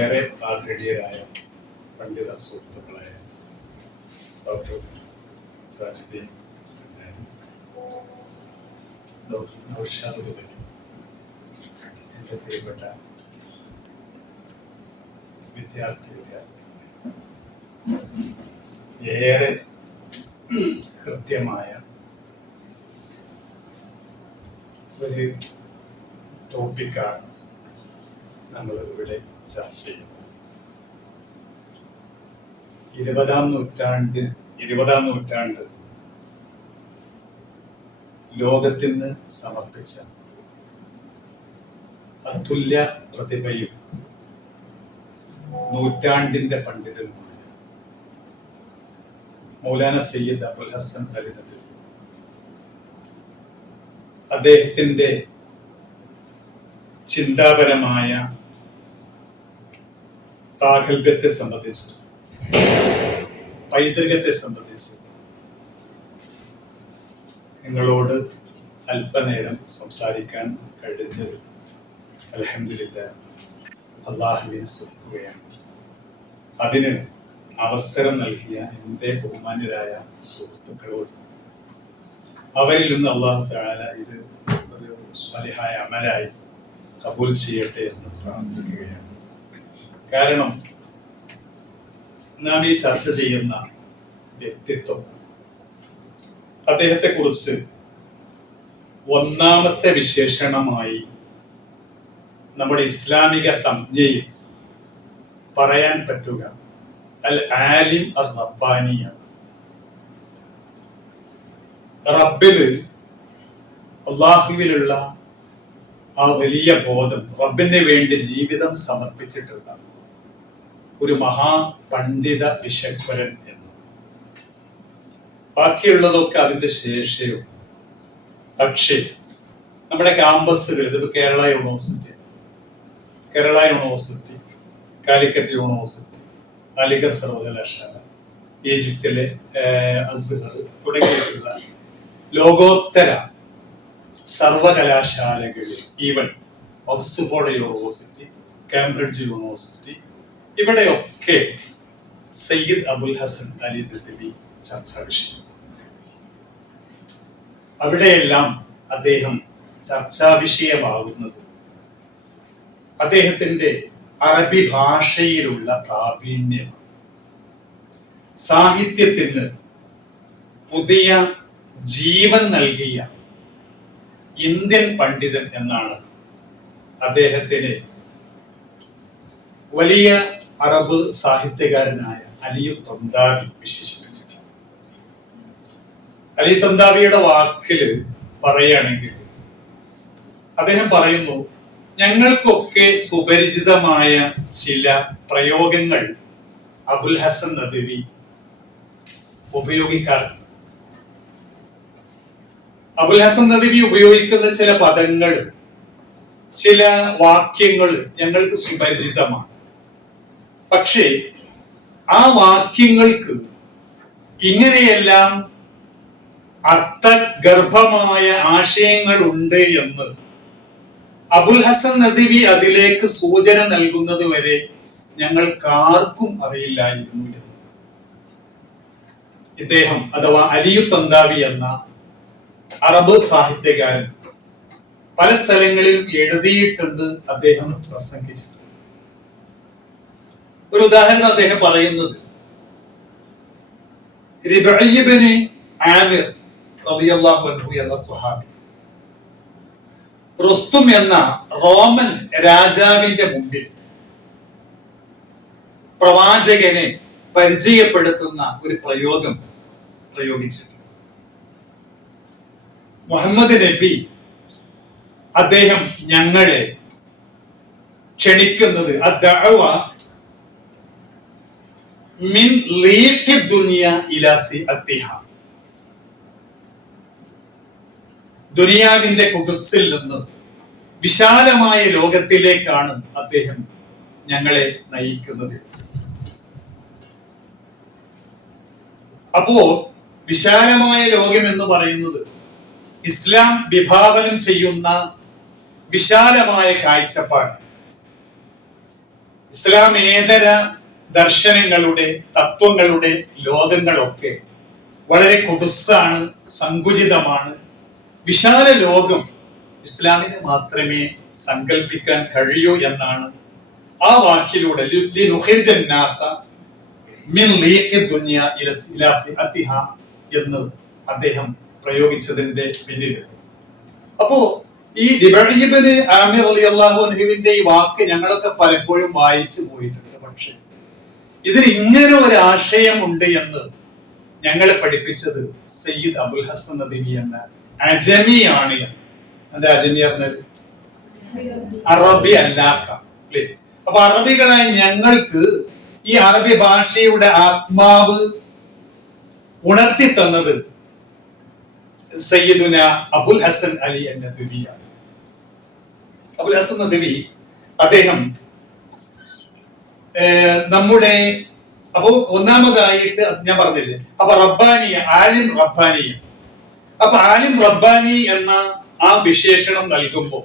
ഏറെ ആദരണീയരായ പണ്ഡിത സുഹൃത്തുക്കളായ ഡോക്ടർ താജുദ്ദീൻ, ഡോക്ടർ നൗഷാദ് ഹുദവി, എൻ്റെ പ്രിയപ്പെട്ട വിദ്യാർത്ഥികളെ, ഏറെ കൃത്യമായ ഒരു ടോപ്പിക്കാണ് നമ്മൾ ഇവിടെ ചർച്ച ചെയ്യുന്നത്. 20-ാം നൂറ്റാണ്ട് ലോകത്തിന് സമർപ്പിച്ച അതുല്യ പ്രതിഭയും നൂറ്റാണ്ടിന്റെ പണ്ഡിതനുമായ മൗലാന സയ്യിദ് അബുൽ ഹസൻ അലി നദ്വി, അദ്ദേഹത്തിന്റെ ചിന്താപരമായ പ്രാഗൽഭ്യത്തെ സംബന്ധിച്ച്, പൈതൃകത്തെ സംബന്ധിച്ച് നിങ്ങളോട് അല്പനേരം സംസാരിക്കാൻ കഴിഞ്ഞത് അൽഹംദുലില്ലാഹ് അല്ലാഹുവിനെ സ്തുതിക്കുകയാണ്. അതിന് അവസരം നൽകിയ എൻ്റെ ബഹുമാന്യരായ സുഹൃത്തുക്കളോട് അവരിൽ നിന്ന് അല്ലാഹു തആല ഇത് ഒരു സ്വാലിഹായ അമലായി കബൂൽ ചെയ്യട്ടെ എന്ന് പ്രാർത്ഥിക്കുകയാണ്. കാരണം നാം ഈ ചർച്ച ചെയ്യുന്ന വ്യക്തിത്വം, അദ്ദേഹത്തെ കുറിച്ച് ഒന്നാമത്തെ വിശേഷണമായി നമ്മുടെ ഇസ്ലാമിക സംജ്ഞയിൽ പറയാൻ പറ്റുക അൽ ആലിം അർ റബ്ബാനിയാണ്. റബ്ബില്, അള്ളാഹുവിലുള്ള ആ വലിയ ബോധം, റബ്ബിന് വേണ്ടി ജീവിതം സമർപ്പിച്ചിട്ടുള്ള ഒരു മഹാപണ്ഡിത വിശക്വരൻ എന്ന്. ബാക്കിയുള്ളതൊക്കെ അതിന്റെ ശേഷവും. പക്ഷേ നമ്മുടെ ക്യാമ്പസുകൾ, ഇതിപ്പോ കേരള യൂണിവേഴ്സിറ്റി, കാലിക്കറ്റ് യൂണിവേഴ്സിറ്റി, അലിഗർ സർവകലാശാല, ഈജിപ്തിലെ അസ്ഹർ തുടങ്ങിയിട്ടുള്ള ലോകോത്തര സർവകലാശാലകളിൽ, even Oxford university, Cambridge university, ഇവിടെയൊക്കെ സയ്യിദ് അബുൽ ഹസൻ അലി നദ്വി ചർച്ചാ വിഷയം. അവിടെയെല്ലാം അദ്ദേഹം ചർച്ചാ വിഷയമാകുന്നത് അദ്ദേഹത്തിന്റെ അറബി ഭാഷയിലുള്ള പ്രാവീണ്യം, സാഹിത്യത്തിന് പുതിയ ജീവൻ നൽകിയ ഇന്ത്യൻ പണ്ഡിതൻ എന്നാണ് അദ്ദേഹത്തിന് വലിയ അറബ് സാഹിത്യകാരനായ അലിയു തന്താവി വിശേഷിപ്പിച്ചിട്ടുണ്ട്. അലി തന്താവിയുടെ വാക്കില് പറയുകയാണെങ്കിൽ അദ്ദേഹം പറയുന്നു, ഞങ്ങൾക്കൊക്കെ സുപരിചിതമായ ചില പ്രയോഗങ്ങൾ അബുൽ ഹസൻ നദ്വി ഉപയോഗിക്കാറുണ്ട്. അബുൽ ഹസൻ നദ്വി ഉപയോഗിക്കുന്ന ചില പദങ്ങൾ, ചില വാക്യങ്ങൾ ഞങ്ങൾക്ക് സുപരിചിതമാണ്. പക്ഷേ ആ വാക്യങ്ങൾക്ക് ഇങ്ങനെയെല്ലാം അർത്ഥഗർഭമായ ആശയങ്ങൾ ഉണ്ട് എന്ന് അബുൽ ഹസൻ നദ്വി അതിലേക്ക് സൂചന നൽകുന്നത് വരെ ഞങ്ങൾക്കാർക്കും അറിയില്ലായിരുന്നു എന്ന് ഇദ്ദേഹം, അഥവാ അലിയു തന്താവി എന്ന അറബ് സാഹിത്യകാരൻ പല സ്ഥലങ്ങളിൽ എഴുതിയിട്ടുണ്ട്, അദ്ദേഹം പ്രസംഗിച്ചിട്ടുണ്ട്. ഒരു ഉദാഹരണം അദ്ദേഹം പറയുന്നത്, റിബഈ ഇബ്നു ആമിർ റളിയല്ലാഹു അൻഹു എന്ന സ്വഹാബി റുസ്തും എന്ന റോമൻ രാജാവിന്റെ മുമ്പിൽ പ്രവാചകനെ പരിചയപ്പെടുത്തുന്ന ഒരു പ്രയോഗം പ്രയോഗിച്ചിട്ടുണ്ട്. മുഹമ്മദ് നബി അദ്ദേഹം ഞങ്ങളെ ക്ഷണിക്കുന്നത് അദ്ദഅവ മിൻ ലീഖി ദുനിയ ഇലാ സിഅത്തിഹ, ദുനിയാവിന്റെ കുടുസിൽ നിന്ന് വിശാലമായ ലോകത്തിലേക്കാണ് അദ്ദേഹം ഞങ്ങളെ നയിക്കുന്നത്. അപ്പോ വിശാലമായ ലോകം എന്ന് പറയുന്നത് ഇസ്ലാം വിഭാവനം ചെയ്യുന്ന വിശാലമായ കാഴ്ചപ്പാട്. ഇസ്ലാമേതര ദർശനങ്ങളുടെ തത്വങ്ങളുടെ ലോകങ്ങളൊക്കെ വളരെ കുടുസാണ്, സങ്കുചിതമാണ്. വിശാല ലോകം ഇസ്ലാമിന് മാത്രമേ സങ്കല്പിക്കാൻ കഴിയൂ എന്നാണ് ആ വാക്കിലൂടെ എന്ന് അദ്ദേഹം പ്രയോഗിച്ചതിന്റെ പിന്നിൽ. അപ്പോ ഈ റിബഈബിന് ആമിർ റളിയല്ലാഹു അൻഹുവിന്റെ ഈ വാക്ക് ഞങ്ങളൊക്കെ പലപ്പോഴും വായിച്ചു പോയിട്ടുണ്ട്. പക്ഷെ ഇതിന് ഇങ്ങനെ ഒരു ആശയമുണ്ട് എന്ന് ഞങ്ങളെ പഠിപ്പിച്ചത് സയ്യിദ് അബുൽ ഹസൻ നദ്വി എന്ന അജമിയാണ്. എന്താ അജമി പറഞ്ഞത്? അറബി അല്ലാത്ത. അപ്പൊ അറബികളായ ഞങ്ങൾക്ക് ഈ അറബി ഭാഷയുടെ ആത്മാവ് ഉണർത്തി തന്നത് സയ്യിദുന അബുൽ ഹസൻ അലി നദ്വിയാണ്. അബുൽ ഹസൻ നദ്വി അദ്ദേഹം നമ്മുടെ അപ്പൊ ഒന്നാമതായിട്ട് ഞാൻ പറഞ്ഞില്ലേ, അപ്പൊ റബ്ബാനിയ, ആലിം റബ്ബാനിയ. അപ്പൊ ആലിം റബ്ബാനി എന്ന ആ വിശേഷണം നൽകുമ്പോൾ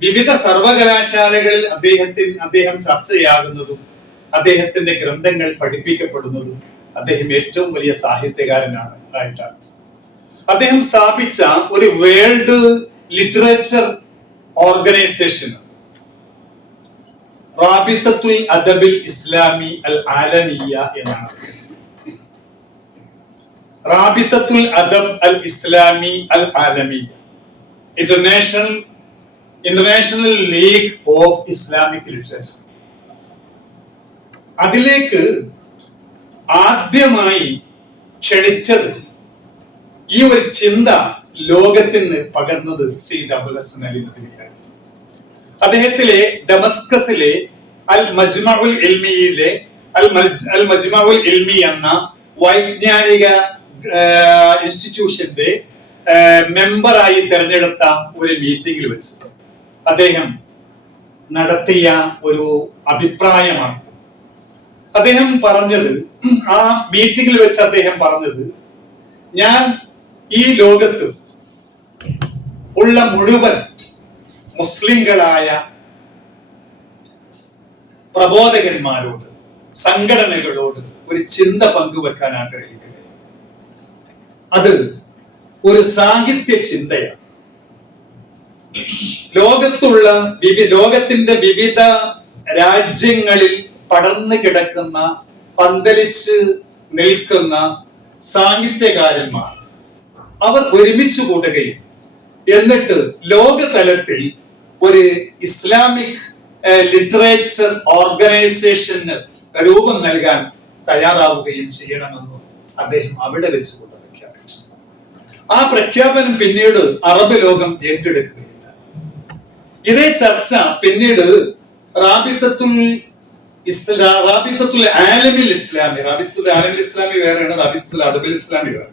വിവിധ സർവകലാശാലകളിൽ അദ്ദേഹം ചർച്ചയാകുന്നതും അദ്ദേഹത്തിന്റെ ഗ്രന്ഥങ്ങൾ പഠിപ്പിക്കപ്പെടുന്നതും അദ്ദേഹം ഏറ്റവും വലിയ സാഹിത്യകാരനാണ് ആയിട്ടാണ്. അദ്ദേഹം സ്ഥാപിച്ച ഒരു വേൾഡ് ലിറ്ററേച്ചർ ഓർഗനൈസേഷൻ റാബിത്തത്തുൽ അദബിൽ ഇസ്ലാമി അൽ ആലമിയ എന്നാണ്. റാബിത്തത്തുൽ അദബ് അൽ ഇസ്ലാമി അൽ ആലമിയ, international league of Islamic literature. അതിലേക്ക് ആദ്യമായി ക്ഷണിച്ചത് ഈ ഒരു ചിന്ത ലോകത്തിന് പകർന്നത് സയ്യിദ് അബുൽ ഹസൻ അലി നദ്വിയാണ്. അദ്ദേഹത്തിലെ ഡമസ്കസിലെ അൽ മജ്മഉൽ ഇൽമിയിലെ അൽ മജ്മഉൽ ഇൽമി എന്ന വൈജ്ഞാനിക ഇൻസ്റ്റിറ്റ്യൂഷന്റെ മെമ്പറായി തെരഞ്ഞെടുത്ത ഒരു മീറ്റിംഗിൽ വെച്ച് അദ്ദേഹം നടത്തിയ ഒരു അഭിപ്രായമാണ്. അദ്ദേഹം പറഞ്ഞത്, ആ മീറ്റിംഗിൽ വെച്ച് അദ്ദേഹം പറഞ്ഞത്, ഞാൻ ഈ ലോകത്ത് ഉള്ള മുഴുവൻ മുസ്ലിങ്ങളായ പ്രബോധകന്മാരോട്, സംഘടനകളോട് ഒരു ചിന്ത പങ്കുവെക്കാൻ ആഗ്രഹിക്കുക. അത് ഒരു സാഹിത്യ ചിന്തയാണ്. ലോകത്തിന്റെ വിവിധ രാജ്യങ്ങളിൽ പടർന്നു കിടക്കുന്ന, പന്തലിച്ച് നിൽക്കുന്ന സാഹിത്യകാരന്മാർ അവർ ഒരുമിച്ച് കൂടുകയും എന്നിട്ട് ലോകതലത്തിൽ ഒരു ഇസ്ലാമിക് ലിറ്ററേച്ചർ ഓർഗനൈസേഷന് രൂപം നൽകാൻ തയ്യാറാവുകയും ചെയ്യണമെന്ന് അദ്ദേഹം അവിടെ വെച്ചുകൊണ്ട് പ്രഖ്യാപിച്ചു. ആ പ്രഖ്യാപനം പിന്നീട് അറബ് ലോകം ഏറ്റെടുക്കുകയില്ല. ഇതേ ചർച്ച പിന്നീട് റാബിത്തത്തുൽ ആലമിൽ ഇസ്ലാമി, റാബിത്തത്തുൽ ആലമിൽ ഇസ്ലാമി വേറെയാണ്, റാബിത്തത്തുൽ അദബിൽ ഇസ്ലാമി വേറെ.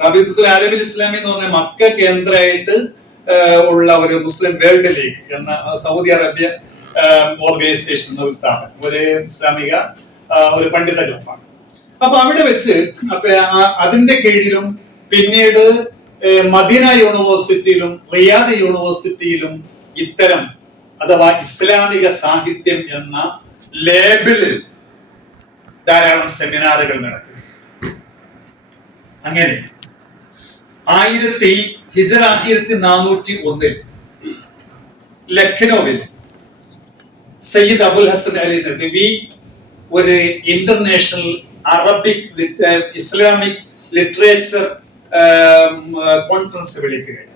റാബിത്തത്തുൽ ആലമിൽ ഇസ്ലാമി എന്ന് പറഞ്ഞാൽ മക്ക കേന്ദ്രമായിട്ട് ഉള്ള ഒരു മുസ്ലിം വേൾഡ് ലീഗ് എന്ന സൗദി അറേബ്യ ഓർഗനൈസേഷൻ എന്ന ഒരു സ്ഥാപനം, ഒരു ഇസ്ലാമിക ഒരു പണ്ഡിത ക്ലബാണ്. അപ്പൊ അവിടെ വെച്ച് അതിന്റെ കീഴിലും പിന്നീട് മദീന യൂണിവേഴ്സിറ്റിയിലും റിയാദ് യൂണിവേഴ്സിറ്റിയിലും ഇത്തരം അഥവാ ഇസ്ലാമിക സാഹിത്യം എന്ന ലേബിളിൽ ധാരാളം സെമിനാറുകൾ നടക്കും. അങ്ങനെ 1401 ലക്നൌവിൽ സയ്യിദ് അബുൽ ഹസൻ അലി നദ്വി ഒരു international Arabic Islamic literature conference വിളിക്കുകയാണ്.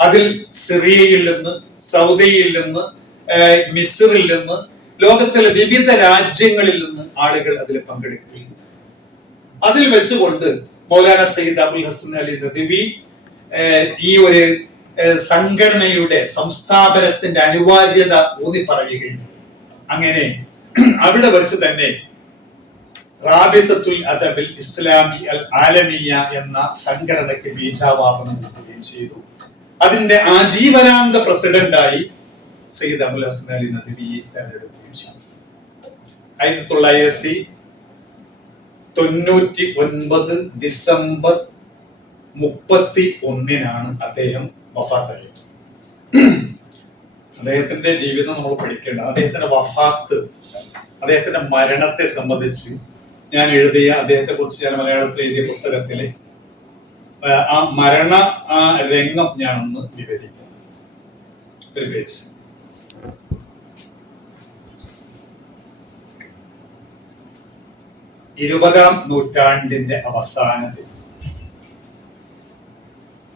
അതിൽ സിറിയയിൽ നിന്ന്, സൗദിയിൽ നിന്ന്, മിസ്റിൽ നിന്ന്, ലോകത്തിലെ വിവിധ രാജ്യങ്ങളിൽ നിന്ന് ആളുകൾ അതിൽ പങ്കെടുക്കുകയും അതിൽ വെച്ചുകൊണ്ട് മൗലാന സയ്യിദ് അബുൽ ഹസൻ അലി നദ്വി ഈ ഒരു സംഘടനയുടെ സംസ്ഥാപനത്തിന്റെ അനിവാര്യത ഊന്നി പറയുകയും അങ്ങനെ അവിടെ വെച്ച് തന്നെ റാബിത്തത്തുൽ അദബിൽ ഇസ്ലാമി അൽ ആലമിയ എന്ന സംഘടനയ്ക്ക് ബീജാവാപനം നൽകുകയും ചെയ്തു. അതിന്റെ ആജീവനാന്ത പ്രസിഡന്റായി സയ്യിദ് അബുൽ ഹസൻ അലി നദ്വിയെ തെരഞ്ഞെടുക്കുകയും ചെയ്തു. 1999 ഡിസംബർ 31 അദ്ദേഹം വഫാത്തായത്. അദ്ദേഹത്തിന്റെ ജീവിതം നമ്മൾ പഠിക്കേണ്ട. അദ്ദേഹത്തിന്റെ വഫാത്ത്, അദ്ദേഹത്തിന്റെ മരണത്തെ സംബന്ധിച്ച് ഞാൻ എഴുതിയ, അദ്ദേഹത്തെ കുറിച്ച് ഞാൻ മലയാളത്തിൽ എഴുതിയ പുസ്തകത്തില് ആ മരണ രംഗം ഞാനൊന്ന് വിവരിക്കാം. ഒരു പേജ്. ഇരുപതാം നൂറ്റാണ്ടിന്റെ അവസാനത്തിൽ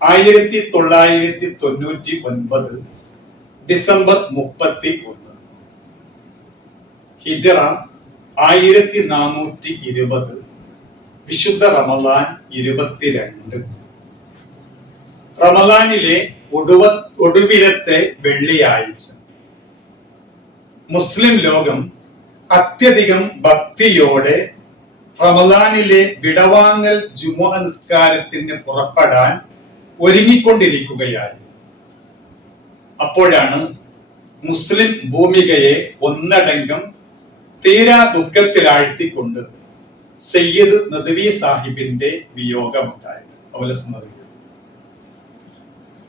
1999 ഡിസംബർ 31, ഹിജറ 1420, വിശുദ്ധ റമദാൻ 22. റമദാനിലെ ഒടുവിലത്തെ വെള്ളിയാഴ്ച മുസ്ലിം ലോകം അത്യധികം ഭക്തിയോടെ റമദാനിലെ വിടവാങ്ങൽ ജുമുഅ നിസ്കാരത്തിന് പുറപ്പെടാൻ ഒരുങ്ങിക്കൊണ്ടിരിക്കുകയായി. അപ്പോഴാണ് മുസ്ലിം ഭൂമികയെ ഒന്നടങ്കം തീരാ ദുഃഖത്തിലാഴ്ത്തിക്കൊണ്ട് സയ്യിദ് നദ്വി സാഹിബിന്റെ വിയോഗമുണ്ടായത്. അവലസ്മൃതി.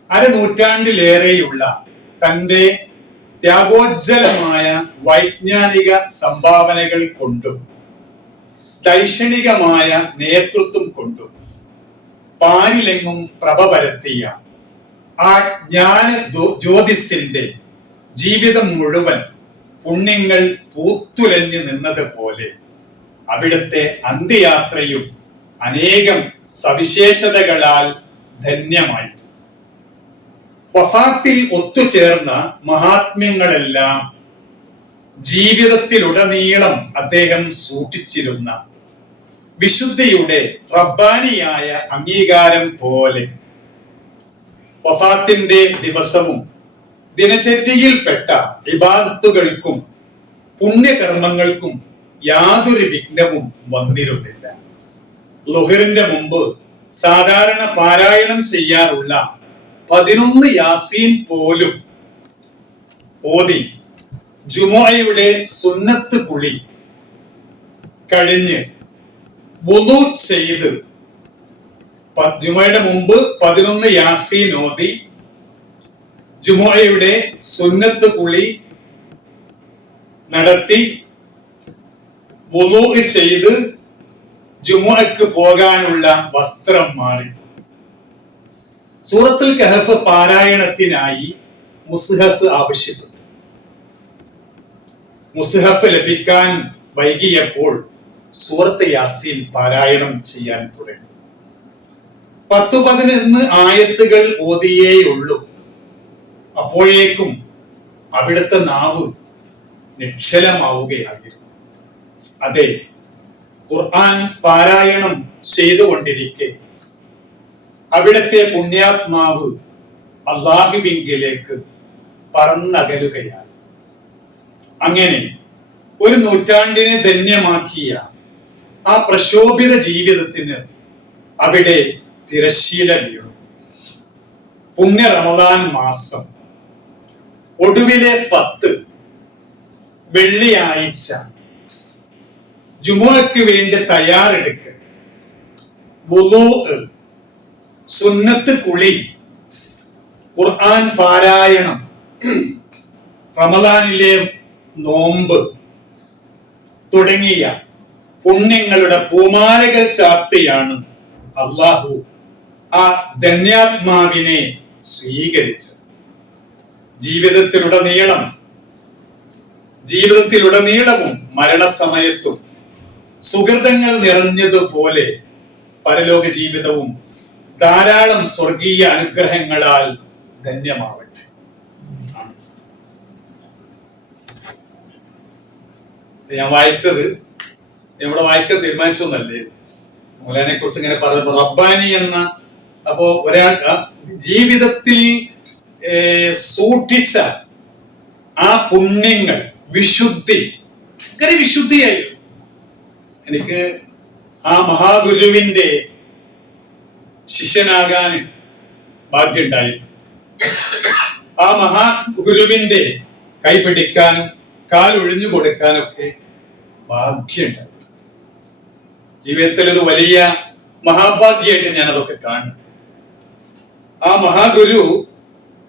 അരനൂറ്റാണ്ടിലേറെയുള്ള തന്റെ ത്യാഗോജ്ജലമായ വൈജ്ഞാനിക സംഭാവനകൾ കൊണ്ടും ദൈക്ഷണികമായ നേതൃത്വം കൊണ്ടും പാരിലെങ്ങും പ്രഭ പരത്തിയ ആ ജ്ഞാന ജ്യോതിസിന്റെ ജീവിതം മുഴുവൻ പുണ്യങ്ങൾ പൂത്തുലഞ്ഞു നിന്നതുപോലെ അവിടുത്തെ അന്ത്യയാത്രയും അനേകം സവിശേഷതകളാൽ ധന്യമായി. വഫാത്തിൽ ഒത്തുചേർന്ന മഹാത്മ്യങ്ങളെല്ലാം ജീവിതത്തിലുടനീളം അദ്ദേഹം സൂക്ഷിച്ചിരുന്ന വിശുദ്ധിയുടെ റബ്ബാനിയായ അംഗീകാരം പോലെ വഫാത്തിന്റെ ദിവസവും ദിനചര്യയിൽപ്പെട്ട ഇബാദത്തുകൾക്കും പുണ്യകർമ്മങ്ങൾക്കും യാതൊരു വിഘ്നവും വന്നിരുന്നില്ല. ളുഹറിന്റെ മുമ്പ് സാധാരണ പാരായണം ചെയ്യാറുള്ള 11 യാസീൻ പോലും ഓതി ജുമുഅയുടെ സുന്നത്ത് കുളി കഴിഞ്ഞ് വുളു ചെയ്ത് ജുമുഅയുടെ മുമ്പ് 11 യാസീൻ ഓതി ജുമുഅയുടെ സുന്നത്ത് കുളി നടത്തി വുളു ചെയ്ത് ജുമുഅക്ക് പോകാനുള്ള വസ്ത്രം മാറി സൂറത്തുൽ കഹഫ് പാരായണത്തിനായി മുസ്ഹഫ് ആവശ്യപ്പെട്ടു. മുസ്ഹഫ് ലഭിക്കാൻ വൈകിയപ്പോൾ സൂറത്ത് യാസീൻ പാരായണം ചെയ്യാൻ തുടങ്ങി. 10-11 ആയത്തുകൾ ഓതിയേയുള്ളൂ. അപ്പോഴേക്കും അവിടുത്തെ നാവ് നിശ്ചലമാവുകയായിരുന്നു. അതെ, ഖുർആൻ പാരായണം ചെയ്തുകൊണ്ടിരിക്കെ അവിടുത്തെ പുണ്യാത്മാവ് അല്ലാഹുവിങ്കിലേക്ക് പറന്നകലുകയാണ്. അങ്ങനെ ഒരു നൂറ്റാണ്ടിനെ ധന്യമാക്കിയ ആ പ്രശോഭിത ജീവിതത്തിന് അവിടെ തിരശ്ശീല വീണു. പുണ്യ റമദാൻ മാസം ഒടുവിലെ 10 വെള്ളിയാഴ്ച ജുമുഅക്ക് വേണ്ടി തയ്യാറെടുക്കൽ, വുളൂ, സുന്നത്ത് കുളി, ഖുർആൻ പാരായണം, റമദാനിലെ നോമ്പ് തുടങ്ങിയ പുണ്യങ്ങളുടെ പൂമാലകൾ ചാർത്തിയാണ് അള്ളാഹു ആ ധന്യാത്മാവിനെ സ്വീകരിച്ചത്. ജീവിതത്തിലുടനീളവും മരണസമയത്തും സുഹൃതങ്ങൾ നിറഞ്ഞതുപോലെ പരലോക ജീവിതവും ധാരാളം സ്വർഗീയ അനുഗ്രഹങ്ങളാൽ ധന്യമാവട്ടെ. ഞാൻ വായിച്ചത് ഇവിടെ വായിക്കാൻ തീരുമാനിച്ചൊന്നല്ലേ, മൗലാനെ കുറിച്ച് ഇങ്ങനെ പറയുമ്പോ റബ്ബാനി എന്ന, അപ്പോ ഒരാൾ ജീവിതത്തിൽ സൂക്ഷിച്ച ആ പുണ്യങ്ങൾ, വിശുദ്ധി, ഭയങ്കര വിശുദ്ധിയായിരുന്നു. എനിക്ക് ആ മഹാഗുരുവിന്റെ ശിഷ്യനാകാൻ ഭാഗ്യമുണ്ടായിരുന്നു. ആ മഹാഗുരുവിന്റെ കൈപിടിക്കാനും കാലൊഴിഞ്ഞു കൊടുക്കാനൊക്കെ ഭാഗ്യമുണ്ടായിരുന്നു. ജീവിതത്തിൽ ഒരു വലിയ മഹാഭാഗ്യമായിട്ട് ഞാൻ അതൊക്കെ കാണുന്നു. ആ മഹാഗുരു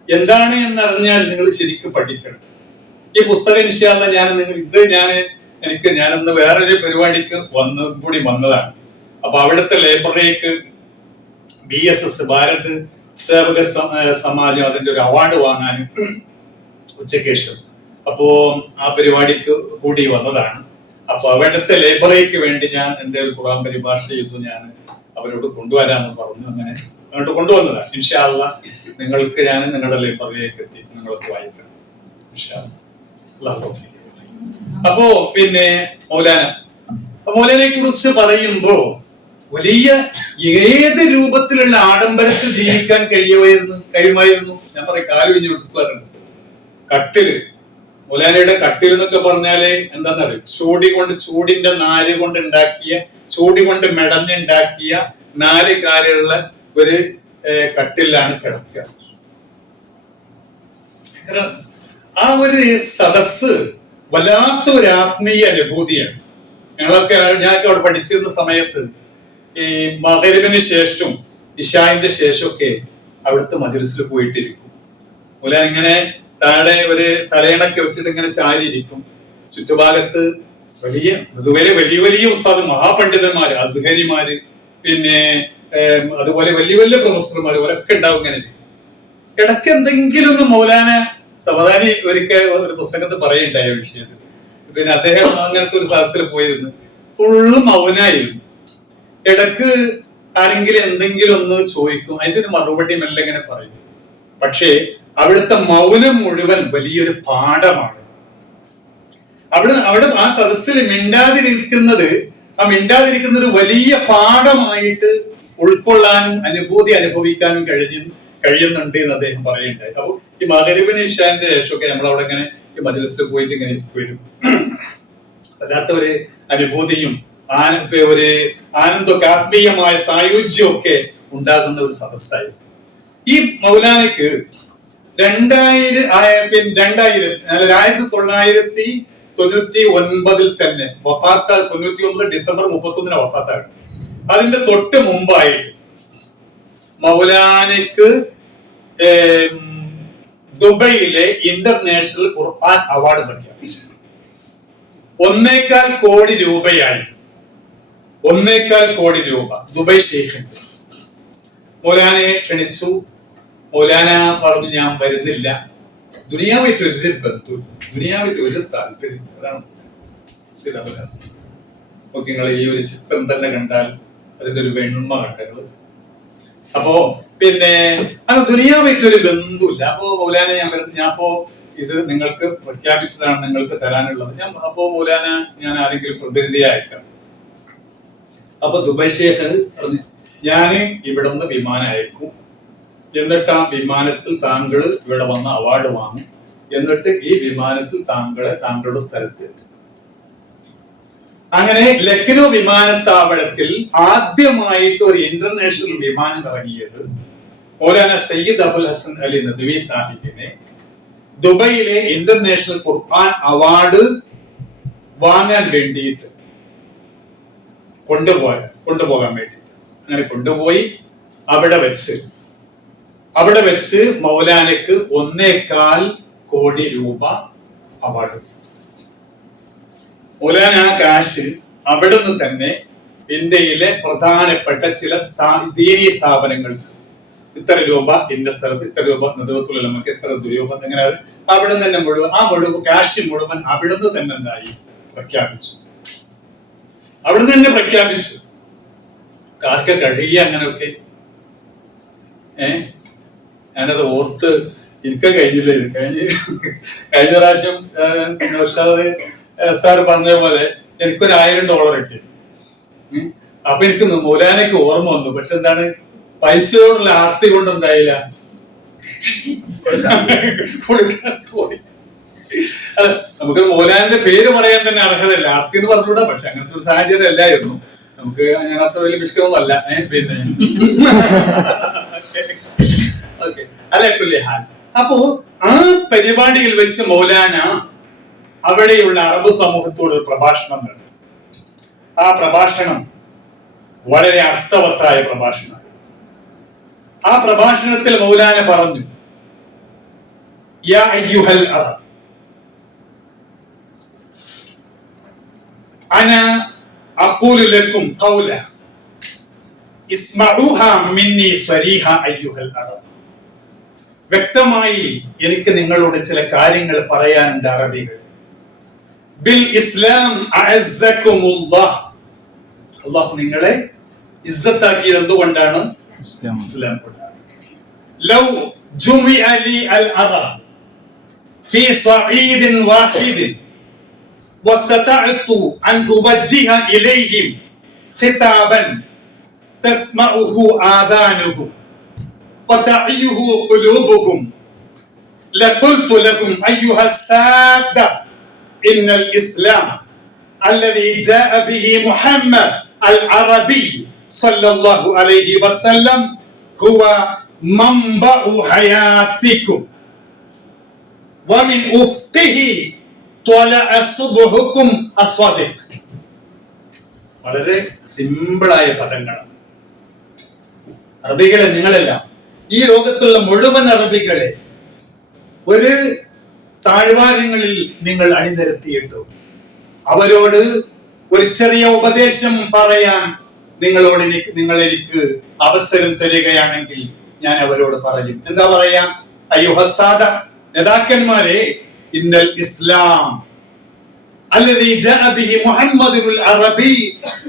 എന്താണ് എന്നറിഞ്ഞാൽ നിങ്ങൾ ശരിക്കും പഠിക്കണം. ഈ പുസ്തകം ഇൻഷാ അല്ലാഹ് ഞാനൊന്ന് വേറൊരു പരിപാടിക്ക് വന്നതാണ്. അപ്പൊ അവിടുത്തെ ലൈബ്രറിക്ക് BSS ഭാരത് സേവക സമാജം അതിന്റെ ഒരു അവാർഡ് വാങ്ങാനും ഉച്ചയ്ക്ക് ശേഷം അപ്പോ ആ പരിപാടിക്ക് കൂടി വന്നതാണ്. അപ്പൊ അവിടുത്തെ ലൈബ്രറിക്ക് വേണ്ടി ഞാൻ എന്റെ ഒരു ഖുർആൻ പരിഭാഷ ചെയ്തു ഞാൻ അവരോട് കൊണ്ടുവരാന്ന് പറഞ്ഞു. അങ്ങനെ അങ്ങോട്ട് കൊണ്ടുവന്നതാണ്. ഇൻഷാ അല്ലാഹ് നിങ്ങൾക്ക് ഞാൻ നിങ്ങളുടെ ലൈബ്രറിയിലേക്ക് എത്തി നിങ്ങൾക്ക് വായിക്കണം ഇൻഷാ അല്ലാഹ്. അപ്പോ പിന്നെ മൗലാനയെ കുറിച്ച് പറയുമ്പോ വലിയ ഏത് രൂപത്തിലുള്ള ആഡംബരത്തിൽ ജീവിക്കാൻ കഴിയുമായിരുന്നു. ഞാൻ പറയും കാല് വിഞ്ഞു കൊടുക്കാറുണ്ട്. കട്ടില്, മൗലാനയുടെ കട്ടിൽ എന്നൊക്കെ പറഞ്ഞാല് എന്താന്നറിയും, ചൂടിന്റെ നാര് കൊണ്ട് ഉണ്ടാക്കിയ, ചൂടി കൊണ്ട് മെടഞ്ഞുണ്ടാക്കിയ 4 കാലുള്ള ഒരു കട്ടിലാണ് കിടക്കുക. ആ ഒരു സദസ് വല്ലാത്ത ഒരു ആത്മീയ അനുഭൂതിയാണ്. ഞങ്ങളൊക്കെ അവിടെ പഠിച്ചിരുന്ന സമയത്ത് ഈ മഗ്‌രിബിന് ശേഷം ഇശാഇന്റെ ശേഷമൊക്കെ അവിടുത്തെ മജ്‌ലിസിൽ പോയിട്ടിരിക്കും. മൗലാന ഇങ്ങനെ താഴെ ഒരു തലയണൊക്കെ വെച്ചിട്ട് ഇങ്ങനെ ചാരിയിരിക്കും. ചുറ്റുഭാഗത്ത് വലിയ ഉസ്താദ് മഹാപണ്ഡിതന്മാര്, അസ്ഹരിമാര്, പിന്നെ അതുപോലെ വലിയ പ്രൊഫസർമാര് അവരൊക്കെ ഉണ്ടാവും. ഇങ്ങനെ ഇടയ്ക്ക് എന്തെങ്കിലും ഒന്ന് മൗലാന സമദാനി ഒരിക്കൽ ഒരു പുസ്തകത്തിൽ പറയുണ്ടായ വിഷയത്തിൽ. പിന്നെ അദ്ദേഹം അങ്ങനത്തെ ഒരു സദസ്സിൽ പോയിരുന്നു. ഫുള്ള് മൗനായിരുന്നു. ഇടക്ക് ആരെങ്കിലും എന്തെങ്കിലും ഒന്ന് ചോദിക്കും, അതിന്റെ ഒരു മറുപടി മെല്ലെ ഇങ്ങനെ പറയും. പക്ഷേ അവിടുത്തെ മൗനം മുഴുവൻ വലിയൊരു പാഠമാണ്. അവിടെ ആ സദസ്സിൽ മിണ്ടാതിരിക്കുന്നത് വലിയ പാഠമായിട്ട് ഉൾക്കൊള്ളാനും അനുഭൂതി അനുഭവിക്കാനും കഴിയുന്നുണ്ട് എന്ന് അദ്ദേഹം പറയുണ്ടായി. അപ്പൊ ഈ മഗ്‌രിബിന് ഇശാന്റെ ശേഷമൊക്കെ നമ്മളവിടെ ഇങ്ങനെ ഈ മജ്‌ലിസിൽ പോയിട്ട് ഇങ്ങനെ വരും. അല്ലാത്ത ഒരു അനുഭൂതിയും ഒരു ആനന്ദമൊക്കെ ആത്മീയമായ സായുജ്യമൊക്കെ ഉണ്ടാകുന്ന ഒരു സദസ്സായിരുന്നു. ഈ മൗലാനയ്ക്ക് 1999 തന്നെ വഫാത്ത്, 99 ഡിസംബർ 31 വഫാത്താണ്. അതിന്റെ തൊട്ട് മുമ്പായിട്ട് മൗലാനയ്ക്ക് ദുബൈയിലെ ഇന്റർനാഷണൽ ഖുർആൻ അവാർഡ് പ്രഖ്യാപിച്ചു. 1.25 കോടി രൂപയായി. 1.25 കോടി രൂപ ദുബൈ ഷെയ്ഖിന്റെ. മൗലാനയെ ക്ഷണിച്ചു. മൗലാന പറഞ്ഞു ഞാൻ വരുന്നില്ല. ദുനിയാവായിട്ട് ഒരു ബന്ധുല്ല, ദുനിയാവായിട്ട് ഒരു താല്പര്യം. അതാണ് ഓക്കെ. നിങ്ങൾ ഈ ഒരു ചിത്രം തന്നെ കണ്ടാൽ അതിന്റെ ഒരു വെണ്മ കണ്ടത്. അപ്പോ പിന്നെ അത് ദുനിയാവായിട്ട് ഒരു ബന്ധുല്ല. അപ്പോ മൗലാന ഞാനപ്പോ ഇത് നിങ്ങൾക്ക് പ്രഖ്യാപിച്ചതാണ്, നിങ്ങൾക്ക് തരാനുള്ളത്. അപ്പോ മൗലാന ഞാൻ ആരെങ്കിലും പ്രതിനിധിയായേക്കാം. അപ്പൊ ദുബൈ ഷേഖ് പറഞ്ഞു ഞാൻ ഇവിടെ നിന്ന് വിമാനം അയക്കും, എന്നിട്ട് ആ വിമാനത്തിൽ താങ്കൾ ഇവിടെ വന്ന് അവാർഡ് വാങ്ങും, എന്നിട്ട് ഈ വിമാനത്തിൽ താങ്കളുടെ സ്ഥലത്ത് എത്തും. അങ്ങനെ ലക്നൗ വിമാനത്താവളത്തിൽ ആദ്യമായിട്ട് ഒരു ഇന്റർനാഷണൽ വിമാനം ഇറങ്ങിയത് മൗലാന സയ്യിദ് അബുൽ ഹസൻ അലി നദ്വി സാഹിബിനെ ദുബൈയിലെ ഇന്റർനാഷണൽ ഖുർആൻ അവാർഡ് വാങ്ങാൻ വേണ്ടിയിട്ട് കൊണ്ടുപോകാൻ വേണ്ടിയിട്ട് അങ്ങനെ കൊണ്ടുപോയി. അവിടെ വെച്ച് മൗലാനയ്ക്ക് 1.25 കോടി രൂപ അവാർഡ്. മൗലാന ആ കാശ് അവിടെ നിന്ന് തന്നെ ഇന്ത്യയിലെ പ്രധാനപ്പെട്ട ചില ദീനീ സ്ഥാപനങ്ങൾക്ക് ഇത്ര രൂപ ഇന്ന സ്ഥലത്ത്, ഇത്ര രൂപ നദവത്തുൽ ഉലമക്ക്, ഇത്ര രൂപ, അങ്ങനെ അവിടെ നിന്ന് തന്നെ മുഴുവൻ കാശ് മുഴുവൻ അവിടുന്ന് തന്നെ എന്തായി പ്രഖ്യാപിച്ചു. അവിടുന്ന് തന്നെ പ്രഖ്യാപിച്ചു. കാർക്ക കഴുകി അങ്ങനെയൊക്കെ. ഞാനത് ഓർത്ത് എനിക്ക് കഴിഞ്ഞില്ല. കഴിഞ്ഞ പ്രാവശ്യം നൗഷാദ് സാർ പറഞ്ഞ പോലെ എനിക്കൊരു $1000 കിട്ടി. അപ്പൊ എനിക്ക് മൗലാനയ്ക്ക് ഓർമ്മ വന്നു. പക്ഷെ എന്താണ്, പൈസയോടുള്ള ആർത്തി കൊണ്ട് എന്തായില്ല, കൊടുക്കാൻ തോന്നി. അല്ല, നമുക്ക് മൗലാനന്റെ പേര് പറയാൻ തന്നെ അർഹതയില്ല, ആർത്തി എന്ന് പറഞ്ഞുകൂടാ. പക്ഷെ അങ്ങനത്തെ ഒരു സാഹചര്യം അല്ലായിരുന്നു നമുക്ക്. ഞാൻ അത്ര വലിയ വിഷ്കമൊന്നുമല്ല. പിന്നെ അപ്പോ ആ പരിപാടിയിൽ വെച്ച് മൗലാന അവിടെയുള്ള അറബ് സമൂഹത്തോട് ഒരു പ്രഭാഷണം നടത്തി. ആ പ്രഭാഷണം വളരെ അർത്ഥവത്തായ പ്രഭാഷണമാണ്. ആ പ്രഭാഷണത്തിൽ മൗലാന പറഞ്ഞു, യാ അയ്യുഹൽ അറബ് അന അഖൂലു ലക്കും ഖൗല ഇസ്മഊഹ മിന്നി സ്വരീഹ അയ്യുഹൽ അറബ്. വ്യക്തമായി എനിക്ക് നിങ്ങളോട് ചില കാര്യങ്ങൾ പറയാനുണ്ട് അറബികൾ. ബിൽ ഇസ്ലാം അഅസ്സകുമുല്ലാഹ്, അല്ലാഹു നിങ്ങളെ ഇസ്സത്താക്കിയത് എന്തുകൊണ്ടാണ്? ഇസ്ലാം കൊണ്ടാണ്. ലൗ ജുമിഅ ലി അൽ അറബ് ഫീ സഈദിൻ വാഹിദിൻ വസ്തതഅതു അൻ ഉവജ്ജിഹ ഇലൈഹിം ഖിതാബൻ തസ്മഉഹു ആദാനുഹും വതഅയ്യുഹു ഖുലൂബുഹും ലഖുൽതു ലക്കും അയ്യുഹ السادة إن الإسلام الذي جاء به محمد العربي صلى الله عليه وسلم هو منبع حياتكم ومن أفقه طلع صبحكم الصادق. വളരെ സിമ്പിളായ പദങ്ങളാണ്. അറബികളെ, നിങ്ങളെല്ലാം ഈ ലോകത്തുള്ള മുഴുവൻ അറബികളെ ഒരു താഴ്വാരങ്ങളിൽ നിങ്ങൾ അണിനിരത്തിയിട്ടു അവരോട് ഒരു ചെറിയ ഉപദേശം പറയാൻ നിങ്ങൾ എനിക്ക് അവസരം തരികയാണെങ്കിൽ ഞാൻ അവരോട് പറയും. എന്താ പറയാ? അയ്യുഹസ്സാദ, നേതാക്കന്മാരെ, ഇന്നൽ ഇസ്ലാം അല്ലദീ ജാഅ ബിഹി മുഹമ്മദുൽ അറബി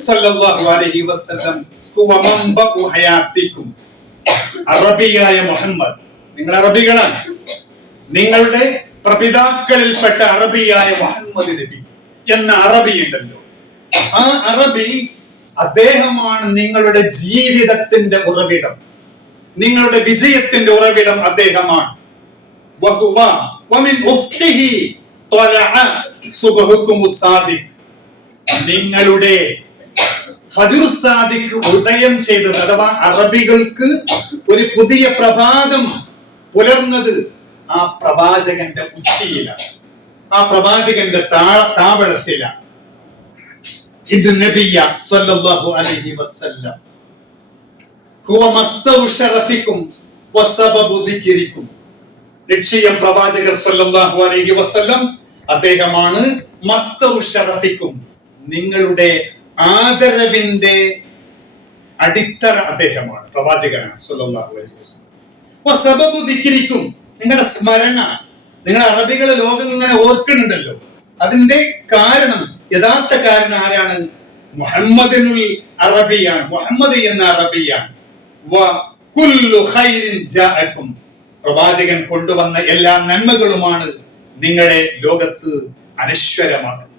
സ്വല്ലല്ലാഹു അലൈഹി വസല്ലം ഹുവ മൻബഉ ഹയാത്തിക്കും. അറബിയായ മുഹമ്മദ്, നിങ്ങൾ അറബികളാണ്. നിങ്ങളുടെ പ്രപിതാക്കളിൽപ്പെട്ട അറബിയായ മുഹമ്മദ് നബി എന്ന അറബി ഉണ്ടല്ലോ, ആ അറബി അദ്ദേഹമാണ് നിങ്ങളുടെ ജീവിതത്തിന്റെ ഉറവിടം, നിങ്ങളുടെ വിജയത്തിന്റെ ഉറവിടം അദ്ദേഹമാണ്. വഹുവ വമിൻ ഉഫ്തിഹി ത്വലഅ സുബ്ഹുകും സാദിഖ്, നിങ്ങളുടെ ഫജ്ർ സാദിഖ് ഉദയം ചെയ്തത്, അഥവാ അറബികൾക്ക് ഒരു പുതിയ പ്രഭാതം പുലർന്നത് ആ പ്രവാചകന്റെ ഉച്ചിയിലാണ്, ആ പ്രവാചകന്റെ താവളത്തിലാണ്. ഇത് നബിയ സല്ലല്ലാഹു അലൈഹി വസല്ലം ഹുവ മസ്തഉ ശറഫിക്കും വസബബു ദിക്രിക്കും. നിശ്ചയം പ്രവാചകർ സല്ലല്ലാഹു അലൈഹി വസല്ലം അദ്ദേഹമാണ് മസ്തഉ ശറഫിക്കും, നിങ്ങളുടെ ആദരവിന്റെ അടിത്തറ അദ്ദേഹമാണ്, പ്രവാചകനാണ് സല്ലല്ലാഹു അലൈഹി വസല്ലം. വസബബു ദിക്രിക്കും, നിങ്ങളുടെ സ്മരണ, നിങ്ങൾ അറബികളെ ലോകം ഇങ്ങനെ ഓർക്കുന്നുണ്ടല്ലോ, അതിന്റെ കാരണം, യഥാർത്ഥ കാരണം ആരാണ്? മുഹമ്മദിനുൽ അറബിയാണ്, മുഹമ്മദ് എന്ന അറബിയാണ്. വകുല്ലു ഖൈരിൻ ജാഅക്കും, പ്രവാചകൻ കൊണ്ടുവന്ന എല്ലാ നന്മകളുമാണ് നിങ്ങളെ ലോകത്ത് അനശ്വരമാക്കുന്നത്.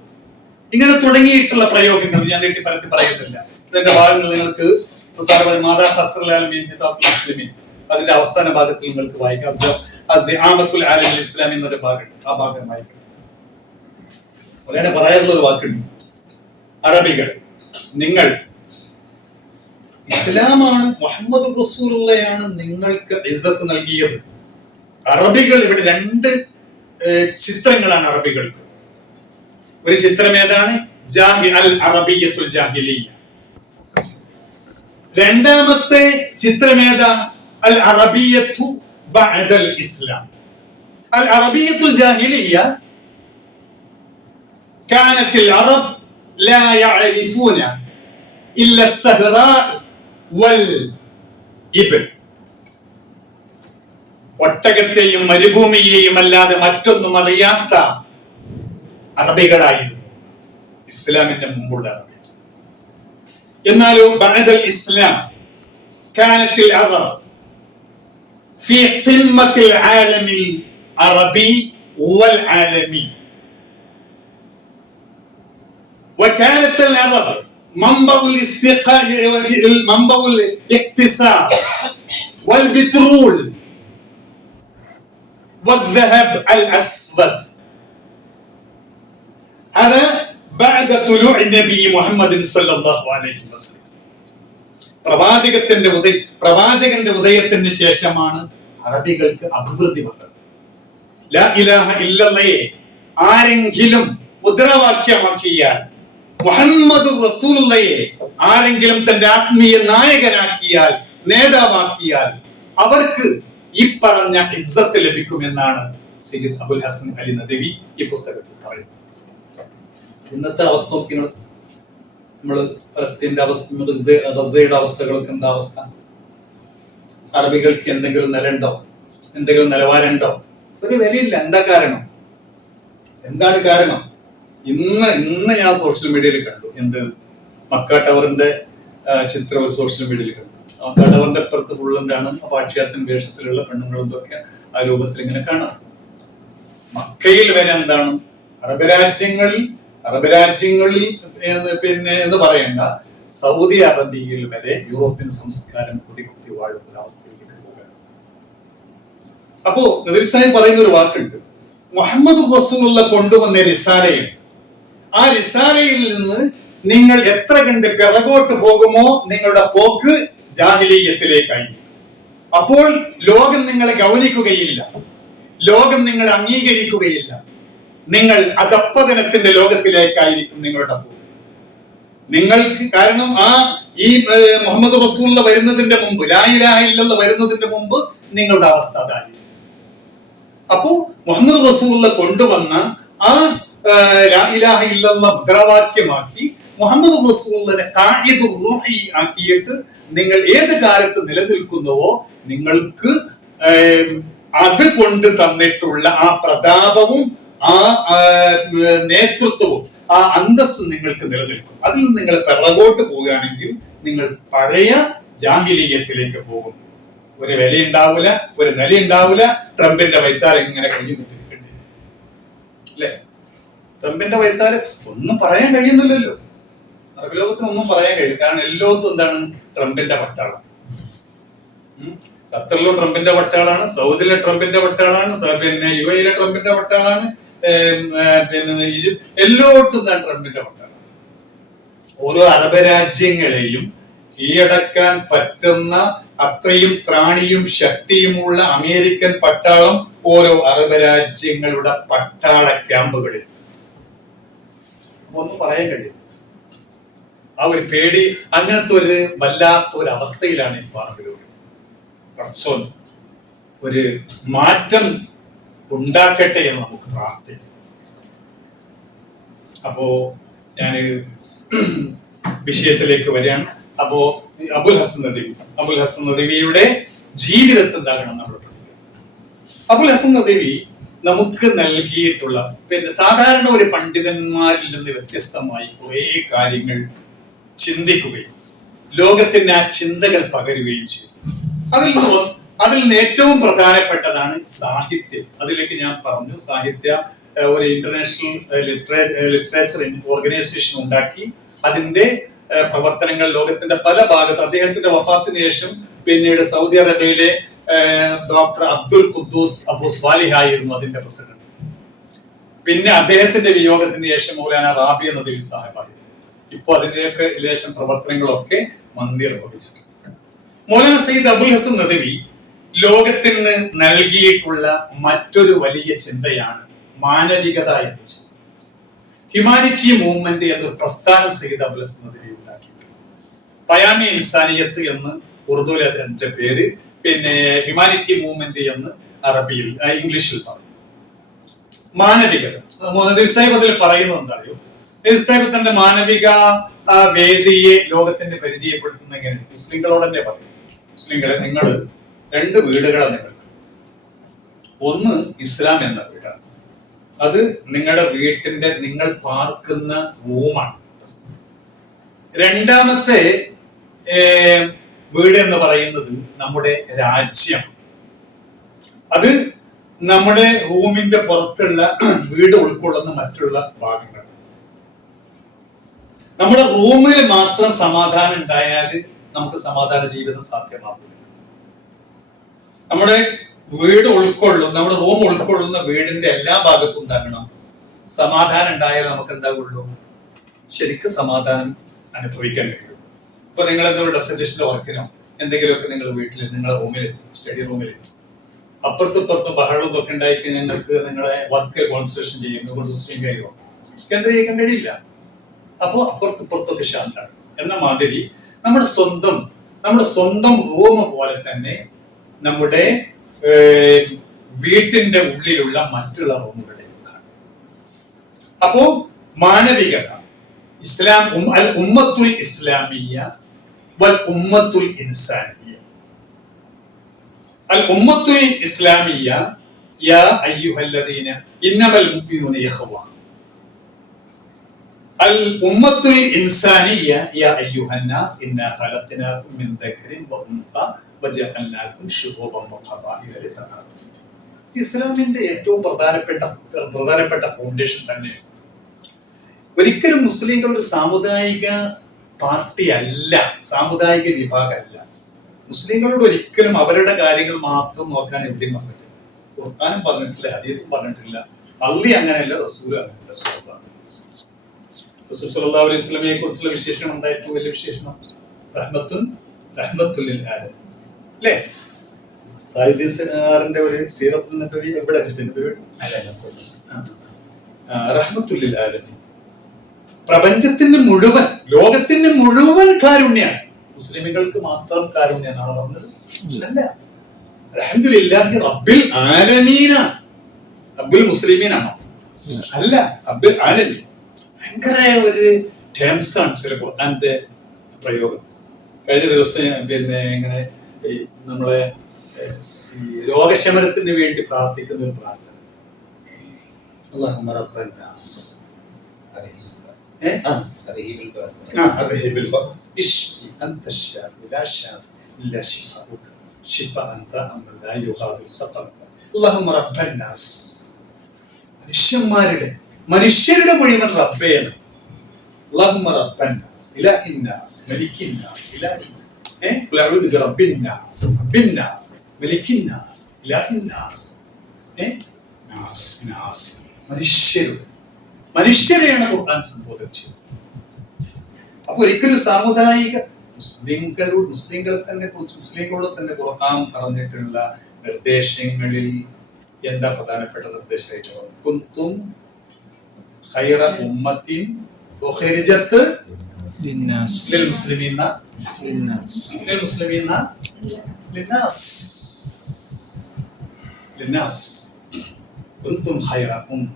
ഇങ്ങനെ തുടങ്ങിയിട്ടുള്ള പ്രയോഗങ്ങൾ ഞാൻ നീട്ടിപ്പരത്തി പറയുന്നില്ല. ഇതിന്റെ ഭാഗങ്ങൾ നിങ്ങൾക്ക് അതിന്റെ അവസാന ഭാഗത്തിൽ നിങ്ങൾക്ക് വായിക്കാം. എന്നൊരു ഭാഗമുണ്ട്, ആ ഭാഗം വായിക്കണം. അങ്ങനെ പറയാനുള്ള ഒരു വാക്കുണ്ട്, അറബികൾ, നിങ്ങൾ ഇസ്ലാമാണ്, മുഹമ്മദ് റസൂലുള്ളയാണ് നിങ്ങൾക്ക് ഇസ്സത്ത് നൽകിയത്. അറബികൾ, ഇവിടെ രണ്ട് ചിത്രങ്ങളാണ് അറബികൾക്ക്. ഒരു ചിത്രം ഏതാണ്? അൽ അറബിയ്യത്തുൽ ജാഹിലിയ്യ. രണ്ടാമത്തെ ചിത്രം ഏതാ? അൽ അറബിയ്യത്തു ബഅദൽ ഇസ്ലാം. അൽ അറബിയ്യത്തുൽ ജാഹിലിയ്യ كانت العرب لا يعرفون إلا السهراء والإبل. ഒട്ടകത്തെയും മരുഭൂമിയെയും അല്ലാതെ മറ്റൊന്നും അറിയാത്ത അറബികളായിരുന്നു ഇസ്ലാമിന്റെ മുമ്പുള്ള അറബി. എന്നാലോ ബഅദൽ ഇസ്ലാം كانت العرب في قمة العالم العربي والعالمي. وكانت العرب منبع الاقتصاد والبترول والذهب الأسود. هذا بعد طلوع النبي محمد صلى الله عليه وسلم. പ്രവാചകന്റെ ഉദയത്തിന് ശേഷമാണ് അറബികൾക്ക് അഭിവൃദ്ധി വന്നത്. ലാ ഇലാഹ ഇല്ലല്ലയെ ആരെങ്കിലും മുദ്രാവാക്യമാക്കിയാൽ, മുഹമ്മദ് റസൂലുള്ളയെ ആരെങ്കിലും തന്റെ ആത്മീയ നായകനാക്കിയാൽ, നേതാവാക്കിയാൽ, അവർക്ക് ഈ പറഞ്ഞ ഇസ്സത്ത് ലഭിക്കുമെന്നാണ് സയ്യിദ് അബുൽ ഹസൻ അലി നദവി ഈ പുസ്തകത്തിൽ പറയുന്നു. ഇന്നത്തെ അവസ്ഥ നോക്കി നമ്മള് ഫലസ്തീന്റെ അവസ്ഥ, ഗസയുടെ അവസ്ഥകളൊക്കെ എന്താ അവസ്ഥ? അറബികൾക്ക് എന്തെങ്കിലും നിലയുണ്ടോ? എന്തെങ്കിലും നിലവാരമുണ്ടോ? ഒരു വിലയില്ല. എന്താ കാരണം? എന്താണ് കാരണം? ഇന്ന് ഞാൻ സോഷ്യൽ മീഡിയയിൽ കണ്ടു, എന്ത് മക്ക ടവറിന്റെ ചിത്രം ഒരു സോഷ്യൽ മീഡിയയിൽ കണ്ടു. മക്ക ടവറിന്റെ അപ്പുറത്ത് ഫുൾ എന്താണ് പാശ്ചാത്യൻ വേഷത്തിലുള്ള പെണ്ണുങ്ങളും ഇതൊക്കെ ആ രൂപത്തിൽ ഇങ്ങനെ കാണാം. മക്കയിൽ വരെ എന്താണ് അറബ് രാജ്യങ്ങളിൽ പിന്നെ എന്ന് പറയേണ്ട സൗദി അറേബ്യയിൽ വരെ യൂറോപ്യൻ സംസ്കാരം കുടികുത്തി വാഴുന്ന ഒരു അവസ്ഥയിലേക്ക് പോകുകയാണ്. അപ്പോ നബി സാഹിബ് പറയുന്ന ഒരു വാക്കുണ്ട്, മുഹമ്മദ് റസൂലുള്ള കൊണ്ടുവന്ന റിസാലയുണ്ട്. ആ റിസാലയിൽ നിന്ന് നിങ്ങൾ എത്ര കണ്ട് പിറകോട്ട് പോകുമോ നിങ്ങളുടെ പോക്ക് ജാഹിലീയത്തിലേക്കായി. അപ്പോൾ ലോകം നിങ്ങളെ ഗൗനിക്കുകയില്ല, ലോകം നിങ്ങളെ അംഗീകരിക്കുകയില്ല. നിങ്ങൾ അധപ്പതനത്തിന്റെ ലോകത്തിലേക്കായിരിക്കും നിങ്ങളുടെ പോക്ക്. നിങ്ങൾക്ക് കാരണം ഈ മുഹമ്മദ് റസൂലുള്ള വരുന്നതിന്റെ മുമ്പ്, ലാ ഇലാഹ ഇല്ലല്ലാഹ് വരുന്നതിന്റെ മുമ്പ് നിങ്ങളുടെ അവസ്ഥ അതായി. അപ്പോ മുഹമ്മദ് റസൂലുള്ള കൊണ്ടുവന്ന ആ ലാ ഇലാഹ ഇല്ലല്ലാഹ് മുദ്രാവാക്യമാക്കി മുഹമ്മദ് റസൂലുള്ളാഹിനെ ഖാഇദുർ റൂഹി ആക്കിയിട്ട് നിങ്ങൾ ഏത് കാലത്ത് നിലനിൽക്കുന്നുവോ നിങ്ങൾക്ക് അത് കൊണ്ട് തന്നിട്ടുള്ള ആ പ്രതാപവും ആ നേതൃത്വവും ആ അന്തസ്സും നിങ്ങൾക്ക് നിലനിൽക്കും. അതിൽ നിന്ന് നിങ്ങൾ പിറകോട്ട് പോവുകയാണെങ്കിൽ നിങ്ങൾ പഴയ ജാഹിലിയത്തിലേക്ക് പോകും. ഒരു വിലയുണ്ടാവില്ല, ഒരു നിലയുണ്ടാവില്ല. ട്രംപിന്റെ വൈത്താൽ ഇങ്ങനെ കഴിയുന്നിട്ടിരിക്കണ്ടേ അല്ലെ? ട്രംപിന്റെ വൈത്താൽ ഒന്നും പറയാൻ കഴിയുന്നില്ലല്ലോ. അറബ് ലോകത്തിന് ഒന്നും പറയാൻ കഴിയും. കാരണം എല്ലാത്തും എന്താണ് ട്രംപിന്റെ പട്ടാളം. ഖത്തറിലും ട്രംപിന്റെ പട്ടാളാണ്, സൗദിയിലെ ട്രംപിന്റെ പട്ടാളാണ്, പിന്നെ UAE ട്രംപിന്റെ പട്ടാളാണ്, പിന്നെ ഈജിപ്ത്, എല്ലായിടത്തും എന്താണ് ട്രംപിന്റെ പട്ടാളം. ഓരോ അറബ് രാജ്യങ്ങളെയും കീഴടക്കാൻ പറ്റുന്ന അത്രയും ത്രാണിയും ശക്തിയുമുള്ള അമേരിക്കൻ പട്ടാളം ഓരോ അറബ് രാജ്യങ്ങളുടെ പട്ടാള ക്യാമ്പുകളിൽ. ഒന്നും പറയാൻ കഴിയും. ആ ഒരു പേടി, അങ്ങനത്തെ ഒരു വല്ലാത്ത ഒരു അവസ്ഥയിലാണ് ഈ അറബ് പടച്ചോൻ ഒരു മാറ്റം ഉണ്ടാക്കട്ടെ എന്ന് നമുക്ക് പ്രാർത്ഥിക്കാം. അപ്പോ ഞാൻ വിഷയത്തിലേക്ക് വരികയാണ്. അപ്പോ അബുൽ ഹസൻ നദവിയുടെ ജീവിതത്തിൽ എന്താകണം നമ്മൾ പഠിക്കുക. അബുൽ ഹസൻ നദവി നമുക്ക് നൽകിയിട്ടുള്ള പിന്നെ സാധാരണ ഒരു പണ്ഡിതന്മാരിൽ നിന്ന് വ്യത്യസ്തമായി കുറെ കാര്യങ്ങൾ ചിന്തിക്കുകയും ലോകത്തിന്റെ ആ ചിന്തകൾ പകരുകയും ചെയ്തു. അതിൽ നിന്ന് ഏറ്റവും പ്രധാനപ്പെട്ടതാണ് സാഹിത്യം. അതിലേക്ക് ഞാൻ പറഞ്ഞു, സാഹിത്യ ഒരു ഇന്റർനാഷണൽ ലിറ്ററേച്ചർ ഓർഗനൈസേഷൻ ഉണ്ടാക്കി അതിന്റെ പ്രവർത്തനങ്ങൾ ലോകത്തിന്റെ പല ഭാഗത്ത്. അദ്ദേഹത്തിന്റെ വഫാത്തിന് ശേഷം പിന്നീട് സൗദി അറേബ്യയിലെ ഡോക്ടർ അബ്ദുൽ ഖുദ്ദൂസ് അബു സ്വാലിഹ് ആയിരുന്നു അതിന്റെ പ്രസിഡന്റ്. പിന്നെ അദ്ദേഹത്തിന്റെ വിയോഗത്തിന് ശേഷം മൗലാന റാബിയ നദവി സാഹിബായിരുന്നു. ഇപ്പോൾ അതിന്റെയൊക്കെ ശേഷം പ്രവർത്തനങ്ങളൊക്കെ മന്ദിർ വഹിച്ചിട്ടുണ്ട്. മൗലാന സയ്യിദ് അബുൽ ഹസൻ നദവി ലോകത്തിന് നൽകിയിട്ടുള്ള മറ്റൊരു വലിയ ചിന്തയാണ് മാനവികത എന്ന ചിന്ത. ഹ്യൂമാനിറ്റി മൂവ്മെന്റ് എന്നൊരു പ്രസ്ഥാനം സയ്യിദ് അബുൽ ഹസൻ നദവി ഉണ്ടാക്കിയിട്ടുണ്ട്. പയാമി ഇൻസാനിയത്ത് എന്ന് ഉറുദുവിൽ അതിന്റെ പേര്, പിന്നെ ഹ്യൂമാനിറ്റി മൂവ്മെന്റ് എന്ന് അറബിയിൽ ഇംഗ്ലീഷിൽ പറയും. മാനവികത നദവി സാഹിബ് അതിൽ പറയുന്നത് എന്താ അറിയോ? നദവി സാഹിബ് തന്റെ മാനവിക വേദിയെ ലോകത്തിന് പരിചയപ്പെടുത്തുന്ന എങ്ങനെ മുസ്ലിങ്ങളോട് തന്നെ പറയും, മുസ്ലിങ്ങളെ നിങ്ങൾ രണ്ട് വീടുകളാണ് നിങ്ങൾക്ക്. ഒന്ന് ഇസ്ലാം എന്ന വീടാണ്, അത് നിങ്ങളുടെ വീട്ടിന്റെ നിങ്ങൾ പാർക്കുന്ന റൂമാണ്. രണ്ടാമത്തെ വീട് എന്ന് പറയുന്നത് നമ്മുടെ രാജ്യം, അത് നമ്മുടെ റൂമിന്റെ പുറത്തുള്ള വീട് ഉൾക്കൊള്ളുന്ന മറ്റുള്ള ഭാഗങ്ങൾ. നമ്മുടെ റൂമിൽ മാത്രം സമാധാനം ഉണ്ടായാൽ നമുക്ക് സമാധാന ജീവിതം സാധ്യമാകും. നമ്മുടെ വീട് ഉൾക്കൊള്ളും, നമ്മുടെ റൂം ഉൾക്കൊള്ളുന്ന വീടിന്റെ എല്ലാ ഭാഗത്തും തരണം സമാധാനം ഉണ്ടായാൽ നമുക്ക് എന്താകുള്ളൂ, ശരിക്കും സമാധാനം അനുഭവിക്കാൻ കഴിയും. ഇപ്പൊ നിങ്ങൾ എന്തെങ്കിലും ഡെസർട്ടേഷന്റെ വർക്കിനോ എന്തെങ്കിലുമൊക്കെ നിങ്ങൾ വീട്ടിൽ നിങ്ങളുടെ റൂമിൽ സ്റ്റഡി റൂമിൽ അപ്പുറത്തും ബഹളം ഒക്കെ ഉണ്ടാക്കി നിങ്ങൾക്ക് നിങ്ങളെ വർക്ക് കോൺസെൻട്രേഷൻ കഴിയുമോ? കേന്ദ്രീകരിക്കാൻ കഴിയില്ല. അപ്പോ അപ്പുറത്തൊക്കെ ശാന്താണ്. എന്ന മാതിരി നമ്മുടെ സ്വന്തം റൂം പോലെ തന്നെ നമ്മുടെ വീട്ടിന്റെ ഉള്ളിലുള്ള മറ്റുള്ള റൂമുകളിലും കാണും. അപ്പോ മാനവികത ഇസ്ലാം അൽ ഉമ്മത്തുൽ ഇസ്ലാമിയ വൽ ഉമ്മത്തുൽ ഇൻസാനിയ. അൽ ഉമ്മത്തുൽ ഇസ്ലാമിയ യാ അയ്യുഹല്ലദീന ഇന്നമൽ മുഅ്മിനൂന ഇഖ്വ. അൽ ഉമ്മത്തുൽ ഇൻസാനിയ യാ അയ്യുഹന്നാസ് ഇന്നാ ഖലഖനാകും മിൻ ദക്കരിൻ വ ഉൻസ വജഅൽനാകും ശുഊബൻ വഖബാഇല ലിതആറഫു. ഇസ്ലാമിന്റെ ഏറ്റവും പ്രധാനപ്പെട്ട ഫൗണ്ടേഷൻ തന്നെ. ഒരിക്കലും മുസ്ലിങ്ങൾ ഒരു സാമുദായിക പാർട്ടി അല്ല, സാമുദായിക വിഭാഗമല്ല. മുസ്ലിങ്ങളോട് ഒരിക്കലും അവരുടെ കാര്യങ്ങൾ മാത്രം നോക്കാൻ എവിടെയും പറഞ്ഞിട്ടില്ല. ഖുർആനും പറഞ്ഞിട്ടില്ല, ഹദീസും പറഞ്ഞിട്ടില്ല. അള്ളി അങ്ങനെയല്ല, റസൂൽ അങ്ങനെയല്ല. റസൂൽ സല്ലല്ലാഹു അലൈഹി വസല്ലമയെ കുറിച്ചുള്ള വിശേഷണം എന്തായിരുന്നു? വലിയ വിശേഷണം റഹ്മത്തുൽ ലിൽ ആലമീൻ അല്ലേ? ാറിന്റെ ഒരു സീറത്തുൽ നബവി എവിടെ വെച്ചിട്ടുണ്ട്? റഹ്മത്തുൽ ലിൽ ആലമീൻ, പ്രപഞ്ചത്തിന് മുഴുവൻ, ലോകത്തിന് മുഴുവൻ കാരുണ്യാണ്. മുസ്ലിമുകൾക്ക് മാത്രം കാരുണ്യം എന്നാണ് പറഞ്ഞത് അല്ല. അൽഹംദുലില്ലാഹി റബ്ബിൽ ആലമീന. റബ്ബുൽ മുസ്ലിമീനാണോ? അല്ല, റബ്ബിൽ ആലമീൻ. ഭയങ്കര ഒരു ടേംസ് ആണ് ചില ഖുർആന്റെ പ്രയോഗം. കഴിഞ്ഞ ദിവസം ഇങ്ങനെ നമ്മളെ ഈ രോഗശമനത്തിന് വേണ്ടി പ്രാർത്ഥിക്കുന്ന ഒരു പ്രാർത്ഥന, അല്ലാഹുമ്മ റബ്ബൻ നാസ് മനുഷ്യരുടെ മുഴുവൻ റബ്ബേയാണ്. അല്ലാഹുമ്മ റബ്ബൻ നാസ് ഇലാഹിൻ നാസ് മലിക്കിൻ നാസ് ഇലാഹിൻ അഊദു ബിറബ്ബിൻ നാസ് റബ്ബിൻ നാസ് മലിക്കിൻ നാസ് ഇലാഹിൻ നാസ് നാസ് മനുഷ്യരെയാണ് ഖുർആൻ സംബോധന ചെയ്തത്. അപ്പൊ ഒരിക്കലും സാമുദായിക മുസ്ലിങ്ങളോട് തന്നെ ഖുർആൻ പറഞ്ഞിട്ടുള്ള നിർദ്ദേശങ്ങളിൽ എന്താ പ്രധാനപ്പെട്ട നിർദ്ദേശമായിട്ട്? കുന്തും ഖൈറ ഉമ്മത്തിൻ ഉഖ്രിജത് ലിന്നാസ് ലിൽ മുസ്ലിമീന ലിന്നാസ് കുന്തും ഖൈറ ഉമ്മ,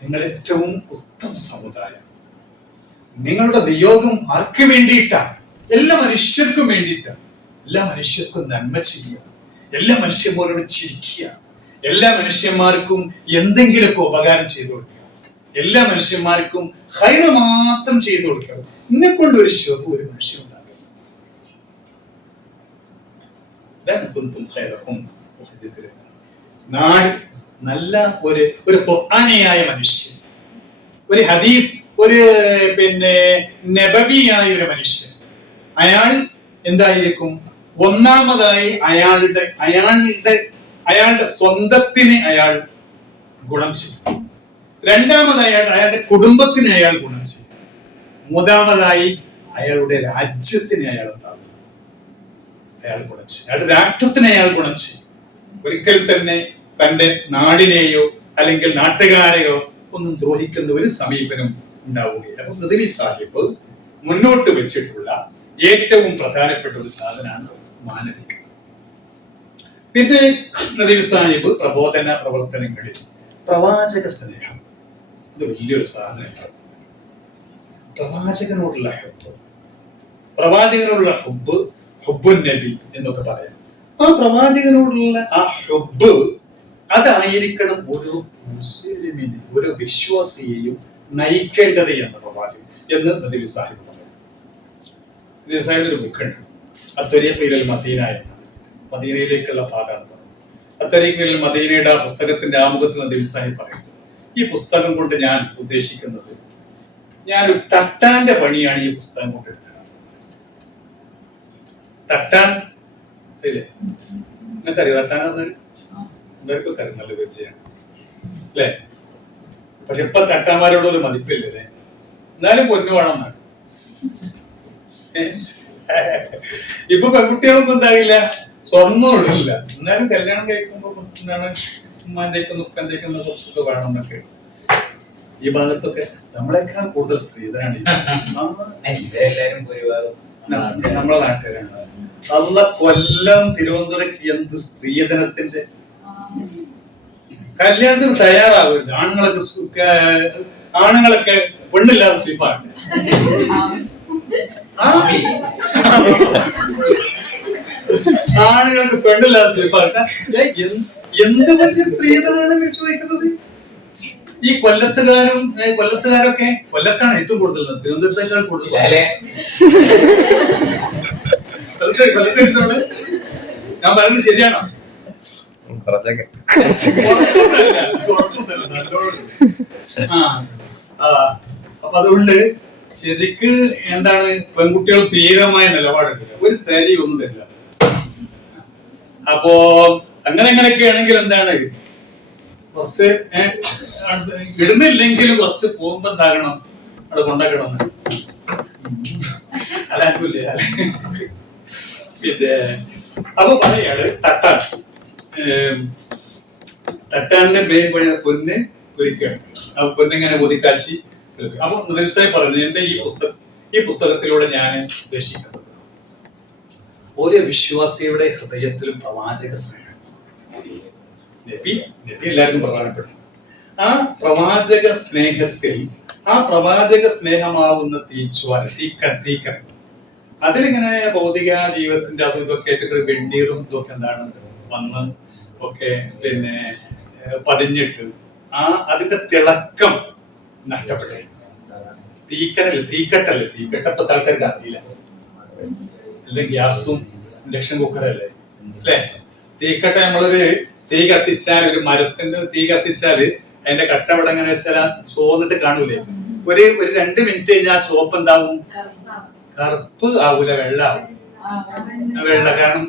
നിങ്ങൾ ഏറ്റവും ഉത്തമ സമുദായം. നിങ്ങളുടെ നിയോഗം ആർക്ക് വേണ്ടിയിട്ടാണ്? എല്ലാ മനുഷ്യർക്കും വേണ്ടിയിട്ടാണ്. എല്ലാ മനുഷ്യർക്കും നന്മ ചെയ്യുക, എല്ലാ മനുഷ്യന്മാരോട് ചിരിക്കുക, എല്ലാ മനുഷ്യന്മാർക്കും എന്തെങ്കിലുമൊക്കെ ഉപകാരം ചെയ്തു കൊടുക്കുക, എല്ലാ മനുഷ്യന്മാർക്കും ഖൈർ മാത്രം ചെയ്തു കൊടുക്കുക. എന്നെ കൊണ്ട് ഒരു ശോഭ ഒരു മനുഷ്യൻ ഉണ്ടാകും. നാട് നല്ല ഒരു ഖുർആനിയായ മനുഷ്യൻ, ഒരു ഹദീസ്, ഒരു നബവിയായ ഒരു മനുഷ്യൻ, അയാൾ എന്തായിരിക്കും? ഒന്നാമതായി അയാളുടെ സ്വന്തത്തിന് അയാൾ ഗുണം ചെയ്യും. രണ്ടാമതായി അയാളുടെ കുടുംബത്തിന് അയാൾ ഗുണം ചെയ്യും. മൂന്നാമതായി അയാളുടെ രാജ്യത്തിന് അയാൾ ഗുണം ചെയ്യും. അയാളുടെ രാഷ്ട്രത്തിന് അയാൾ ഗുണം ചെയ്യും. ഒരിക്കൽ തന്നെ തന്റെ നാടിനെയോ അല്ലെങ്കിൽ നാട്ടുകാരെയോ ഒന്നും ദ്രോഹിക്കുന്ന ഒരു സമീപനം ഉണ്ടാവുകയില്ല. അപ്പൊ നദ്വി സാഹിബ് മുന്നോട്ട് വെച്ചിട്ടുള്ള ഏറ്റവും പ്രധാനപ്പെട്ട ഒരു സാധനമാണ് മാനവികത. പിന്നെ നദ്വി സാഹിബ് പ്രബോധന പ്രവർത്തനങ്ങളിൽ പ്രവാചക സ്നേഹം, ഇത് വലിയൊരു സാധനമാണ്. പ്രവാചകനോടുള്ള ഹുബ്ബ്, ഹുബ്ബുൻ നബി എന്നൊക്കെ പറയാം. ആ പ്രവാചകനോടുള്ള ആ ഹുബ്ബ് അതായിരിക്കണം ഒരു മുസ്ലിമിനെ, ഒരു വിശ്വാസിയെയും നയിക്കേണ്ടത് എന്ന പ്രവാചകൻ എന്ന് നദ്വി സാഹിബ് പറയും. നദ്വി സാഹിബിന്റെ ഒരു ബുക്കുണ്ട്, അത്വരീഖിൽ മദീന എന്നാണ്, മദീനയിലേക്കുള്ള പാത എന്ന് പറയും. അത്വരീഖിൽ മദീനയുടെ ആ പുസ്തകത്തിന്റെ ആമുഖത്തിൽ നദ്വി സാഹിബ് പറയുന്നത്, ഈ പുസ്തകം കൊണ്ട് ഞാൻ ഉദ്ദേശിക്കുന്നത്, ഞാനൊരു തട്ടാന്റെ പണിയാണ് ഈ പുസ്തകം കൊണ്ട് എടുക്കുന്നത്. തട്ടാൻ ഇല്ലേ, നിങ്ങൾക്കറിയാം തട്ടാൻ ഇവർക്കൊക്കെ അറിയാം, നല്ല പരിചയമാണ് അല്ലേ? പക്ഷെ ഇപ്പൊ തട്ടാന്മാരോടൊരു മതിപ്പില്ലേ, എന്നാലും പൊന്നു വേണമെന്നാണ്. ഇപ്പൊ പെൺകുട്ടികളൊന്നും എന്താകില്ല, സ്വർണ്ണം ഇടില്ല, എന്നാലും കല്യാണം കഴിക്കുമ്പോ എന്താണ് ഉമ്മാന്റെക്കും ഉപ്പന്റെക്കും കുറച്ചൊക്കെ വേണം എന്നൊക്കെ. ഈ ഭാഗത്തൊക്കെ നമ്മളെക്കാൾ കൂടുതൽ സ്ത്രീധനാണ് നമ്മളെ നാട്ടുകാരാണ്. അല്ല, കൊല്ലം തിരുവനന്തപുരം എന്ത് സ്ത്രീധനത്തിന്റെ കല്യാണത്തിന് തയ്യാറാവില്ല. ആണുങ്ങളൊക്കെ പെണ്ണില്ലാതെ സ്വീപ്പാണ്. ആണുങ്ങൾക്ക് പെണ്ണില്ലാതെ സ്വീപ്പാണ്. എന്ത് വലിയ സ്ത്രീധനാണ് ഇവർ ചോദിക്കുന്നത്? ഈ കൊല്ലത്തുകാരൊക്കെ കൊല്ലത്താണ് ഏറ്റവും കൂടുതൽ, തിരുവനന്തപുരത്തേക്കാൾ കൂടുതൽ. കൊല്ലത്ത് ഞാൻ പറയുന്നത് ശരിയാണോ? അപ്പൊ അതുകൊണ്ട് ശരിക്ക് എന്താണ്, പെൺകുട്ടികൾ തീവ്രമായ നിലപാടില്ല, ഒരു തരി ഒന്നും തരില്ല. അപ്പോ അങ്ങനെയൊക്കെ ആണെങ്കിൽ എന്താണ്, കുറച്ച് ഇടുന്നില്ലെങ്കിലും കുറച്ച് പോകുമ്പോ എന്താകണം, അവിടെ കൊണ്ടാക്കണം. അല്ലാക്കൂല്ലേ? പിന്നെ അപ്പൊ പറയാണ് തട്ടാൻ, തട്ടാന്റെ മെയിൻ പണി പൊന്ന് ഒരിക്കുകയാണ്. അപ്പൊ പൊന്നിങ്ങനെ ഒതുക്കാച്ചി. അപ്പൊ ദിവസമായി പറഞ്ഞു, എന്റെ ഈ പുസ്തകത്തിലൂടെ ഞാൻ ഉദ്ദേശിക്കുന്നത് ഓരോ വിശ്വാസിയുടെ ഹൃദയത്തിലും പ്രവാചക സ്നേഹം. നബി എല്ലാവർക്കും പ്രധാനപ്പെട്ടു. ആ പ്രവാചക സ്നേഹത്തിൽ, ആ പ്രവാചക സ്നേഹമാവുന്ന തീക്കൻ അതിലിങ്ങനെ ഭൗതിക ജീവിതത്തിന്റെ അതും ഇതൊക്കെ ആയിട്ട് വെണ്ണീറും ഇതൊക്കെ എന്താണ് വന്ന് ഒക്കെ പിന്നെ പതിഞ്ഞിട്ട് അതിന്റെ തിളക്കം നഷ്ടപ്പെട്ടു. തീക്കട്ടപ്പത്തെ ആൾക്കാർക്ക് അറിയില്ല. അല്ലെ ഗ്യാസും ഇൻഡക്ഷൻ കുക്കറല്ലേ അല്ലേ? തീക്കട്ട നമ്മളൊരു തീ കത്തിച്ചാൽ, ഒരു മരത്തിന്റെ തീ കത്തിച്ചാല് അതിന്റെ കട്ട ഇവിടെ എങ്ങനെ വെച്ചാൽ ചോന്നിട്ട് കാണൂലേ? ഒരു 2 മിനിറ്റ് കഴിഞ്ഞാൽ ആ ചോപ്പ് എന്താവും? കറുപ്പ് ആവൂല, വെള്ള ആവും. വെള്ള, കാരണം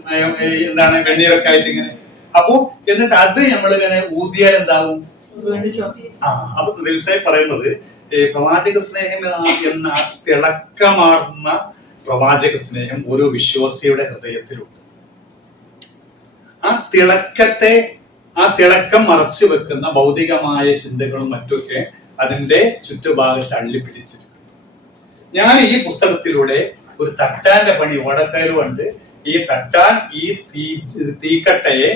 എന്താണ് വെണ്ണീരൊക്കെ ആയിട്ട് ഇങ്ങനെ. അപ്പൊ എന്നിട്ട് അത് നമ്മളിങ്ങനെ ഊതിയാൽ എന്താവും? അപ്പൊ ദിവസമായി പറയുന്നത് പ്രവാചക സ്നേഹം എന്ന തിളക്കമാർന്ന പ്രവാചക സ്നേഹം ഓരോ വിശ്വാസിയുടെ ഹൃദയത്തിലുണ്ട്. ആ തിളക്കം മറച്ചു വെക്കുന്ന ഭൗതികമായ ചിന്തകളും മറ്റൊക്കെ അതിന്റെ ചുറ്റുഭാഗത്ത് അള്ളിപ്പിടിച്ചിരിക്കുന്നു. ഞാൻ ഈ പുസ്തകത്തിലൂടെ ഒരു തട്ടാന്റെ പണി ഓടക്കയലുണ്ട്. ഈ തട്ടാൻ ഈ തീക്കട്ടയെ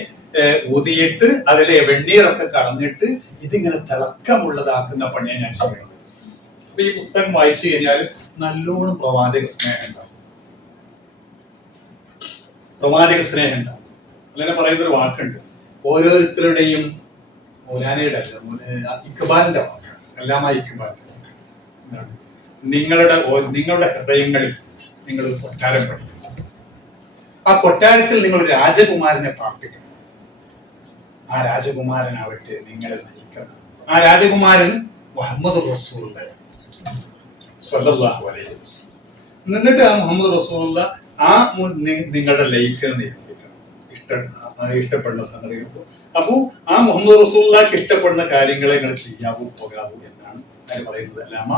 ഊതിയിട്ട് അതിലെ വെണ്ണീറൊക്കെ കളഞ്ഞിട്ട് ഇതിങ്ങനെ തിളക്കമുള്ളതാക്കുന്ന പണിയാണ് ഞാൻ ചെയ്യുന്നത്. അപ്പൊ ഈ പുസ്തകം വായിച്ചു കഴിഞ്ഞാൽ നല്ലോണം പ്രവാചക സ്നേഹം ഉണ്ടാവും. അങ്ങനെ പറയുന്നൊരു വാക്കുണ്ട്, ഓരോരുത്തരുടെയും, മൗലാനയുടെ അല്ല, ഇക്ബാലിന്റെ വാക്കാണ്, അല്ലാമ ഇക്ബാലിന്റെ വാക്കാണ്. എന്താണ്? നിങ്ങളുടെ ഹൃദയങ്ങളിൽ നിങ്ങൾ ഒരു കൊട്ടാരം പഠിക്കണം. ആ കൊട്ടാരത്തിൽ നിങ്ങൾ ഒരു രാജകുമാരനെ പാർപ്പിക്കണം. ആ രാജകുമാരനാവട്ടെ നിങ്ങളെ നയിക്കണം. ആ രാജകുമാരൻ മുഹമ്മദ് റസൂലുള്ളാഹി സ്വല്ലല്ലാഹു അലൈഹി വസല്ലം. എന്നിട്ട് ആ മുഹമ്മദ് റസൂലുള്ള നിങ്ങളുടെ ലൈഫിൽ നിയന്ത്രിക്കണം, ഇഷ്ടപ്പെടുന്ന സംഗതികൾ. അപ്പോ ആ മുഹമ്മദ് റസൂലുള്ളാഹിക്ക് ഇഷ്ടപ്പെടുന്ന കാര്യങ്ങളെ നിങ്ങൾ ചെയ്യാവൂ, പോകാവൂ എന്നാണ് അതിന് പറയുന്നത്. അല്ലാമ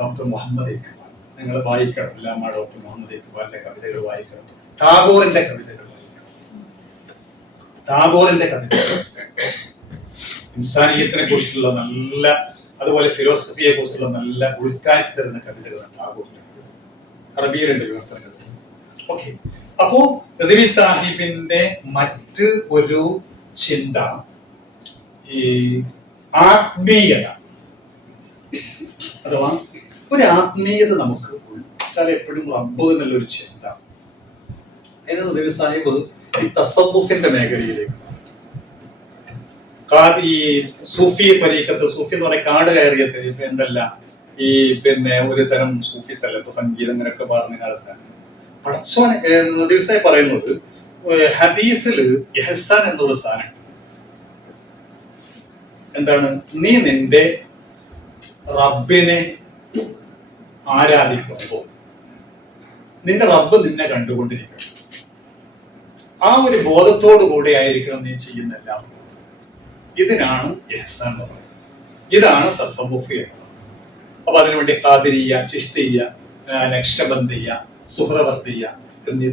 ഡോക്ടർ മുഹമ്മദ് ഇക്ബാൽ നിങ്ങൾ വായിക്കണം. അല്ലാമ ഡോക്ടർ മുഹമ്മദ് ഇക്ബാലിന്റെ കവിതകൾ വായിക്കണം. ടാഗോറിന്റെ കവിതകൾ വായിക്കണം. ഇൻസാനിയത്തിനെ കുറിച്ചുള്ള നല്ല, അതുപോലെ ഫിലോസഫിയെ കുറിച്ചുള്ള നല്ല ഉൾക്കാഴ്ച തരുന്ന കവിതകളാണ് ടാഗോറിന്റെ. അറബിയിലുണ്ട് വിവർത്തനങ്ങൾ. ഓക്കെ. അപ്പോ നദ്വി സാഹിബിന്റെ മറ്റ് ഒരു ചിന്ത ഈ ആത്മീയത, അഥവാ ഒരു ആത്മീയത നമുക്ക് വെച്ചാൽ എപ്പോഴും റബ്ബ് എന്നുള്ളൊരു ചിന്ത. അതിന് നദ്വി സാഹിബ് ഈ തസവുഫിന്റെ മേഖലയിലേക്ക്, ഈ സൂഫി തരീഖത്ത്, സൂഫി എന്ന് പറഞ്ഞാൽ കാട് കയറിയ എന്തല്ല ഈ പിന്നെ ഒരു തരം സൂഫീസ് അല്ല. ഇപ്പൊ സംഗീതം അങ്ങനെയൊക്കെ പറഞ്ഞ അവസാനം പടച്ചോൻ നദ്വി സാഹിബ് പറയുന്നത് ഹദീസില് ഇഹ്സാൻ എന്നുള്ള സാധനം. എന്താണ്? നീ നിന്റെ റബ്ബിനെ ആരാധിക്കുമ്പോൾ നിന്റെ റബ്ബ് നിന്നെ കണ്ടുകൊണ്ടിരിക്കണം. ആ ഒരു ബോധത്തോടു കൂടി ആയിരിക്കണം നീ ചെയ്യുന്നെല്ലാം. ഇതിനാണ് ഇഹ്സാൻ എന്ന് പറയുന്നത്. ഇതാണ് തസവുഫ് എന്ന് പറയുന്നത്. അപ്പൊ അതിനുവേണ്ടി ഖാദിരിയ്യ, ചിശ്തിയ്യ, നക്ഷബന്ദിയ്യ, സുഹ്റവർദിയ്യ എന്നീ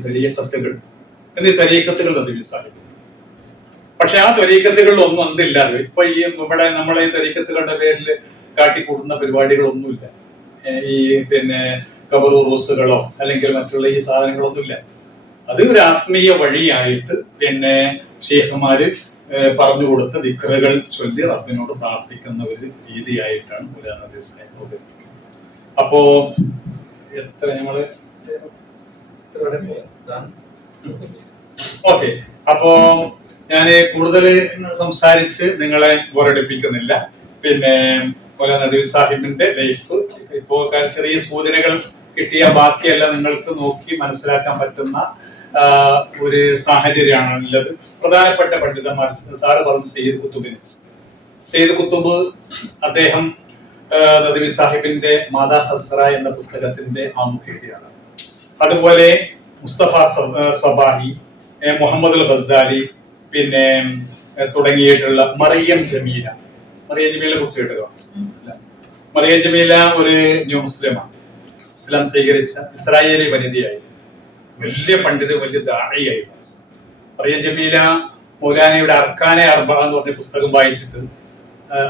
തരീഖത്തുകൾ നദ്വി സാഹിബ്. പക്ഷെ ആ തരീഖത്തുകളിൽ ഒന്നും എന്തില്ല. ഇപ്പൊ ഈ ഇവിടെ നമ്മളെ ഈ തരീഖത്തുകളുടെ പേരിൽ കാട്ടിക്കൂട്ടുന്ന പരിപാടികളൊന്നുമില്ല. ഈ പിന്നെ ഖബറൂറുസുകളോ അല്ലെങ്കിൽ മറ്റുള്ള ഈ സാധനങ്ങളൊന്നുമില്ല. അത് ഒരു ആത്മീയ വഴിയായിട്ട് പിന്നെ ഷെയ്ഖുമാര് പറഞ്ഞു കൊടുത്ത ദിക്റുകൾ ചൊല്ലി റബ്ബിനോട് പ്രാർത്ഥിക്കുന്ന ഒരു രീതിയായിട്ടാണ് മൗലാന നദീർ സാഹിബ് അവതരിപ്പിക്കുന്നത്. അപ്പോ എത്ര നമ്മള് ഓക്കെ, അപ്പോ ഞാൻ കൂടുതൽ സംസാരിച്ച് നിങ്ങളെ ബോറടിപ്പിക്കുന്നില്ല. പിന്നെ മൗലാന നദീർ സാഹിബിന്റെ ലൈഫ് ഇപ്പോ ചെറിയ സൂചനകൾ കിട്ടിയ ബാക്കിയെല്ലാം നിങ്ങൾക്ക് നോക്കി മനസ്സിലാക്കാൻ പറ്റുന്ന ഒരു സാഹചര്യമാണ് ഉള്ളത്. പ്രധാനപ്പെട്ട പണ്ഡിതന്മാർ സാറ് പറഞ്ഞു സെയ്ദ് കുത്തുബ് അദ്ദേഹം നദീർ സാഹിബിന്റെ മാതാ ഹസ്ര എന്ന പുസ്തകത്തിന്റെ ആമുഖേതിയാണ്. അതുപോലെ മുസ്തഫ സബാഹി, മുഹമ്മദ് അൽ ഗസാലി, പിന്നെ തുടങ്ങിയിട്ടുള്ള മറിയം ജമീല കുറിച്ച് കേട്ടുക. മറിയം ജമീല ഒരു ന്യൂ മുസ്ലിമാണ്. ഇസ്ലാം സ്വീകരിച്ച ഇസ്രായേലി വനിതയായിരുന്നു. വലിയ പണ്ഡിത, വലിയ ദാഇയായിരുന്നു. മറിയം ജമീല മൗലാനയുടെ അർക്കാനെ അർബ എന്ന് പറഞ്ഞ പുസ്തകം വായിച്ചിട്ട്,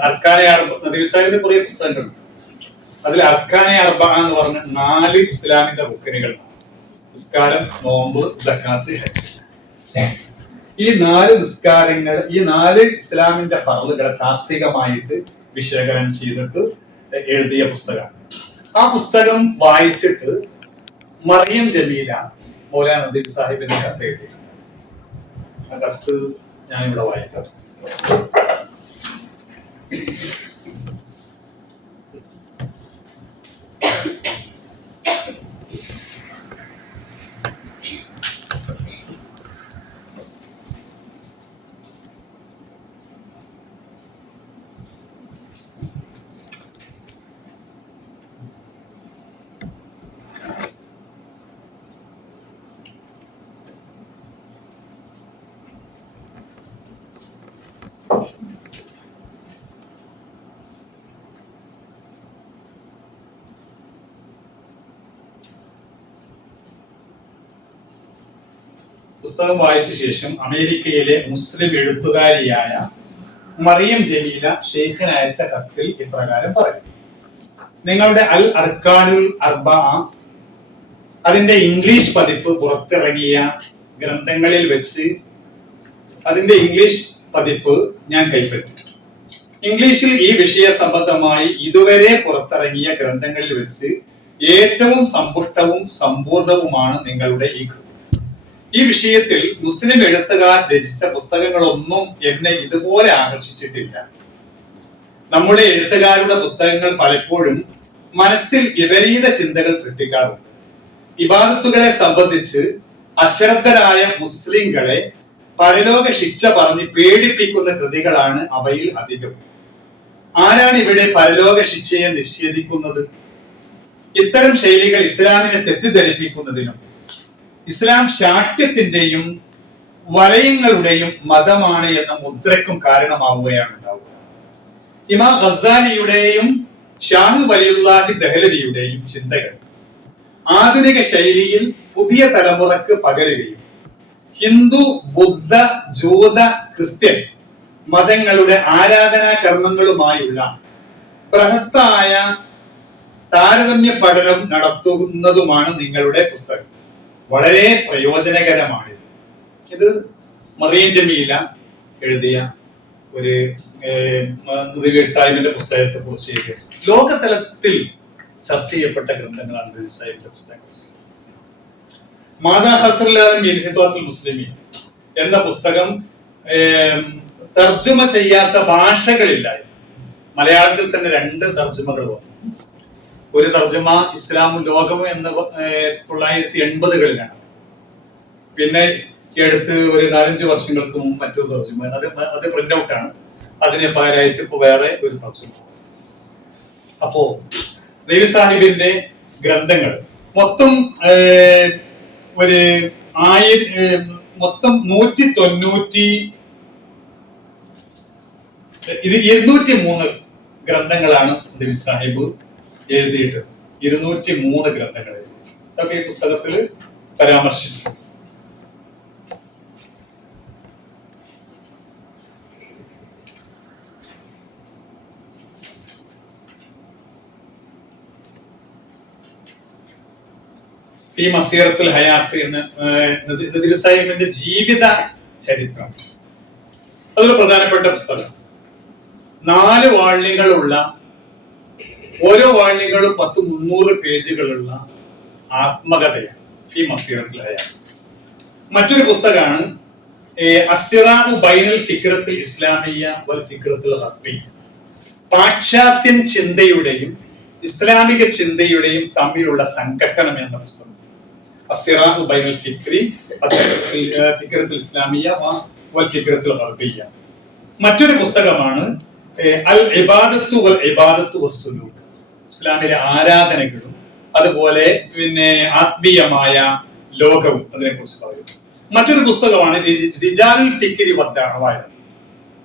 അർക്കാനെ അർബ നദീർ സാഹിബിന്റെ കുറെ പുസ്തകങ്ങളുണ്ട്. അതിൽ അർക്കാനെ അർബ എന്ന് പറഞ്ഞ 4 ഇസ്ലാമിന്റെ റുക്കനുകളാണ്: നിസ്കാരം, നോമ്പ്, സക്കാത്ത്, ഹജ്ജ്. ഈ 4 നിസ്കാരങ്ങൾ, ഈ 4 ഇസ്ലാമിന്റെ ഫർളുകളെ താത്വികമായിട്ട് വിശകലനം ചെയ്തിട്ട് എഴുതിയ പുസ്തകമാണ്. ആ പുസ്തകം വായിച്ചിട്ട് മറിയം ജമീല മൗലാന നദീർ സാഹിബിന്റെ കത്ത് എഴുതിയിട്ടുണ്ട്. ആ കത്ത് ഞാനിവിടെ വായിക്കാം. പുസ്തകം വായിച്ച ശേഷം അമേരിക്കയിലെ മുസ്ലിം എഴുത്തുകാരിയായ മറിയം ജമീല ഷെയ്ഖിന് അയച്ച കത്തിൽ ഇപ്രകാരം പറയും: നിങ്ങളുടെ അൽ അർക്കാനുൽ അർബ അതിന്റെ ഇംഗ്ലീഷ് പതിപ്പ് പുറത്തിറങ്ങിയ ഗ്രന്ഥങ്ങളിൽ വെച്ച് അതിന്റെ ഇംഗ്ലീഷ് പതിപ്പ് ഞാൻ കൈപ്പറ്റി. ഇംഗ്ലീഷിൽ ഈ വിഷയ സംബന്ധമായി ഇതുവരെ പുറത്തിറങ്ങിയ ഗ്രന്ഥങ്ങളിൽ വെച്ച് ഏറ്റവും സമ്പുഷ്ടവും സമ്പൂർണവുമാണ് നിങ്ങളുടെ ഈ കൃതി. ഈ വിഷയത്തിൽ മുസ്ലിം എഴുത്തുകാർ രചിച്ച പുസ്തകങ്ങളൊന്നും എന്നെ ഇതുപോലെ ആകർഷിച്ചിട്ടില്ല. നമ്മുടെ എഴുത്തുകാരുടെ പുസ്തകങ്ങൾ പലപ്പോഴും മനസ്സിൽ വിപരീത ചിന്തകൾ സൃഷ്ടിക്കാറുണ്ട്. ഇബാദത്തുകളെ സംബന്ധിച്ച് അശ്രദ്ധരായ മുസ്ലിങ്ങളെ പരലോക ശിക്ഷ പറഞ്ഞ് പേടിപ്പിക്കുന്ന കൃതികളാണ് അവയിൽ അധികം. ആരാണ് ഇവിടെ പരലോക ശിക്ഷയെ നിഷേധിക്കുന്നത്? ഇത്തരം ശൈലികൾ ഇസ്ലാമിനെ തെറ്റിദ്ധരിപ്പിക്കുന്നതിനും ഇസ്ലാം ശാഠ്യത്തിന്റെയും വലയങ്ങളുടെയും മതമാണ് എന്ന മുദ്രയ്ക്കും കാരണമാവുകയാണ് ഉണ്ടാവുക. ഇമാം ഗസാലിയുടെയും ഷാഹു വലിയുല്ലാഹി ദഹ്ലവിയുടെയും ചിന്തകൾ ആധുനിക ശൈലിയിൽ പുതിയ തലമുറക്ക് പകരുകയും ഹിന്ദു, ബുദ്ധ, ജൂത, ക്രിസ്ത്യൻ മതങ്ങളുടെ ആരാധനാ കർമ്മങ്ങളുമായുള്ള ബൃഹത്തായ താരതമ്യ പഠനം നടത്തുന്നതുമാണ് നിങ്ങളുടെ പുസ്തകം. വളരെ പ്രയോജനകരമാണിത്. ഇത് മറിയം ജമീല എഴുതിയ ഒരു നദീർ സാഹിബിന്റെ പുസ്തകത്തെ കുറിച്ച് ലോകതലത്തിൽ ചർച്ച ചെയ്യപ്പെട്ട ഗ്രന്ഥങ്ങളാണ് നദീർ സാഹിബിന്റെ പുസ്തകങ്ങൾ. മാതാ ഹസ്രത്തുൽ മുസ്ലിമീൻ എന്ന പുസ്തകം തർജ്ജമ ചെയ്യാത്ത ഭാഷകളില്ലായിരുന്നു. മലയാളത്തിൽ തന്നെ 2 തർജ്ജമകൾ വന്നു. ഒരു തർജ്ജമ ഇസ്ലാമും ലോകവും എന്ന് 1980-കളിലാണ്. പിന്നെ ഈ അടുത്ത് ഒരു 4-5 വർഷങ്ങൾക്ക് മുമ്പ് മറ്റൊരു തർജ്ജമ, അത് പ്രിന്റ് ഔട്ടാണ്. അതിന് പകരമായിട്ട് ഇപ്പൊ വേറെ ഒരു തർജ്ജമ. അപ്പോ നദീർ സാഹിബിന്റെ ഗ്രന്ഥങ്ങൾ മൊത്തം ഒരു 203 ഗ്രന്ഥങ്ങളാണ് നദീർ സാഹിബ് എഴുതിയിട്ടുണ്ട്. 203 ഗ്രന്ഥങ്ങൾ ഇതൊക്കെ ഈ പുസ്തകത്തിൽ പരാമർശിച്ചു. ഈ മസീറത്തുൽ ഹയാത്ത് എന്ന നദീർ സാഹിബിന്റെ ജീവിത ചരിത്രം അതൊരു പ്രധാനപ്പെട്ട പുസ്തകം. 4 വാള്യങ്ങളുള്ള, ഓരോ വാള്യങ്ങളും 300 പേജുകളുള്ള ആത്മകഥയാണ് ഫി മസീറത്തുൽ ഹയാത്ത്. മറ്റൊരു പുസ്തകമാണ് അസ്സിറാഉ ബൈനൽ ഫിക്റത്തുൽ ഇസ്ലാമിയ്യ വൽ ഫിക്റത്തുൽ ഗർബിയ്യ. പാശ്ചാത്യൻ ചിന്തയുടെയും ഇസ്ലാമിക ചിന്തയുടെയും തമ്മിലുള്ള സംഘട്ടനം എന്ന പുസ്തകം. അസ്സിറാഉ ബൈനൽ ഫിക്റത്തുൽ ഇസ്ലാമിയ്യ വൽ ഫിക്റത്തുൽ ഗർബിയ്യ. മറ്റൊരു പുസ്തകമാണ് അൽ ഇബാദത്തു വൽ ഇബാദത്തു വസ്സുലൂക്ക്. ഇസ്ലാമിലെ ആരാധനകളും അതുപോലെ പിന്നെ ആത്മീയമായ ലോകവും അതിനെക്കുറിച്ച് പറയുന്നു. മറ്റൊരു പുസ്തകമാണ് റിജാലുൽ ഫിക്രി വദ്ദഅവ.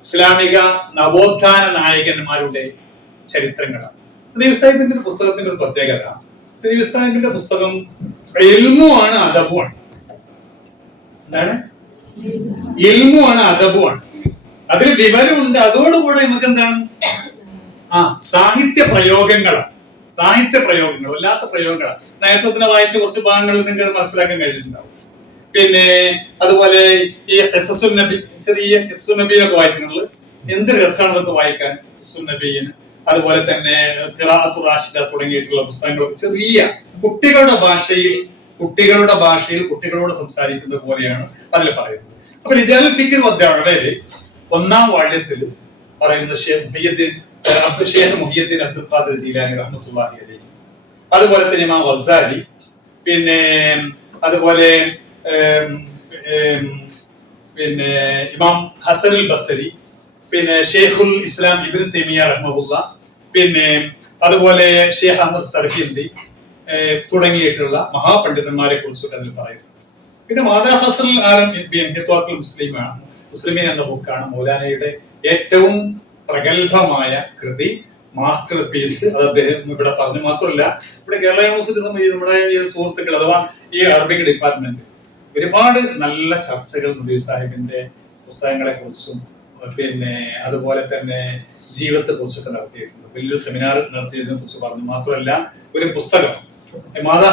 ഇസ്ലാമിക നവോത്ഥാന നായകന്മാരുടെ ചരിത്രങ്ങളാണ്. നബി സാഹിബിന്റെ പുസ്തകത്തിന്റെ ഒരു പ്രത്യേകത, നബി സാഹിബിന്റെ പുസ്തകം ഇൽമുമാണ് അദബുമാണ്. എന്താണ്? ഇൽമുമാണ് അദബുമാണ്. അതിൽ വിവരമുണ്ട്. അതോടുകൂടെ നമുക്ക് എന്താണ്? സാഹിത്യ പ്രയോഗങ്ങളാണ്. സാഹിത്യ പ്രയോഗങ്ങൾ, വല്ലാത്ത പ്രയോഗങ്ങളാണ്. നേരത്തെ തന്നെ വായിച്ച കുറച്ച് ഭാഗങ്ങളിൽ നിങ്ങൾക്ക് മനസ്സിലാക്കാൻ കഴിഞ്ഞിട്ടുണ്ടാവും. പിന്നെ അതുപോലെ ഈ ഖിസസുൻ നബി, ചെറിയ ഖിസസുൻ നബിയൊക്കെ വായിച്ചിട്ടുള്ളത് എന്ത് രസമാണ് അതൊക്കെ വായിക്കാൻ. ഖിസസുൻ നബിയിന്, അതുപോലെ തന്നെ ഖിറാഅത്തു റാഷിദ തുടങ്ങിയിട്ടുള്ള പുസ്തകങ്ങളൊക്കെ ചെറിയ കുട്ടികളുടെ ഭാഷയിൽ കുട്ടികളോട് സംസാരിക്കുന്നത് പോലെയാണ് അതിൽ പറയുന്നത്. അപ്പൊ റിജാലുൽ ഫിക്ർ വദ്ദഅവയില് 1-ാം വാള്യത്തിൽ പറയുന്നത് ഷേഖ് മുഹിയുദ്ദീൻ അബ്ദുൽ ഖാദിർ ജീലാനി റഹ്മത്തുള്ളാഹി അലൈഹി, അതുപോലെ തന്നെ ഇമാം ഗസാലി, പിന്നെ അതുപോലെ പിന്നെ ഇമാം ഹസനുൽ ബസരി, പിന്നെ ഷെയ്ഖുൽ ഇസ്ലാം ഇബ്നു തൈമിയ്യ റഹ്മഹുല്ലാഹ്, പിന്നെ അതുപോലെ ഷെയ്ഖ് അഹ്മദ് സർഹിന്ദി തുടങ്ങിയിട്ടുള്ള മഹാപണ്ഡിതന്മാരെ കുറിച്ചൊക്കെ അതിൽ പറയുന്നു. പിന്നെ മാദാ ഹസനുൽ ആലം ഹിത്വാത്തുൽ മുസ്ലിമീൻ എന്ന ബുക്കാണ് മൗലാനയുടെ ഏറ്റവും പ്രഗത്ഭമായ കൃതി, മാസ്റ്റർ പീസ്. അത് അദ്ദേഹം ഇവിടെ പറഞ്ഞു. മാത്രമല്ല, ഇവിടെ കേരള യൂണിവേഴ്സിറ്റി നമ്മുടെ ഈ സുഹൃത്തുക്കൾ അഥവാ ഈ അറബിക് ഡിപ്പാർട്ട്മെന്റ് ഒരുപാട് നല്ല ചർച്ചകൾ നബി സാഹിബിന്റെ പുസ്തകങ്ങളെ കുറിച്ചും പിന്നെ അതുപോലെ തന്നെ ജീവിതത്തെ കുറിച്ചൊക്കെ നടത്തിയിട്ടുണ്ട്. വലിയൊരു സെമിനാർ നടത്തിയതിനെ കുറിച്ച് പറഞ്ഞു. മാത്രമല്ല, ഒരു പുസ്തകം മാദാ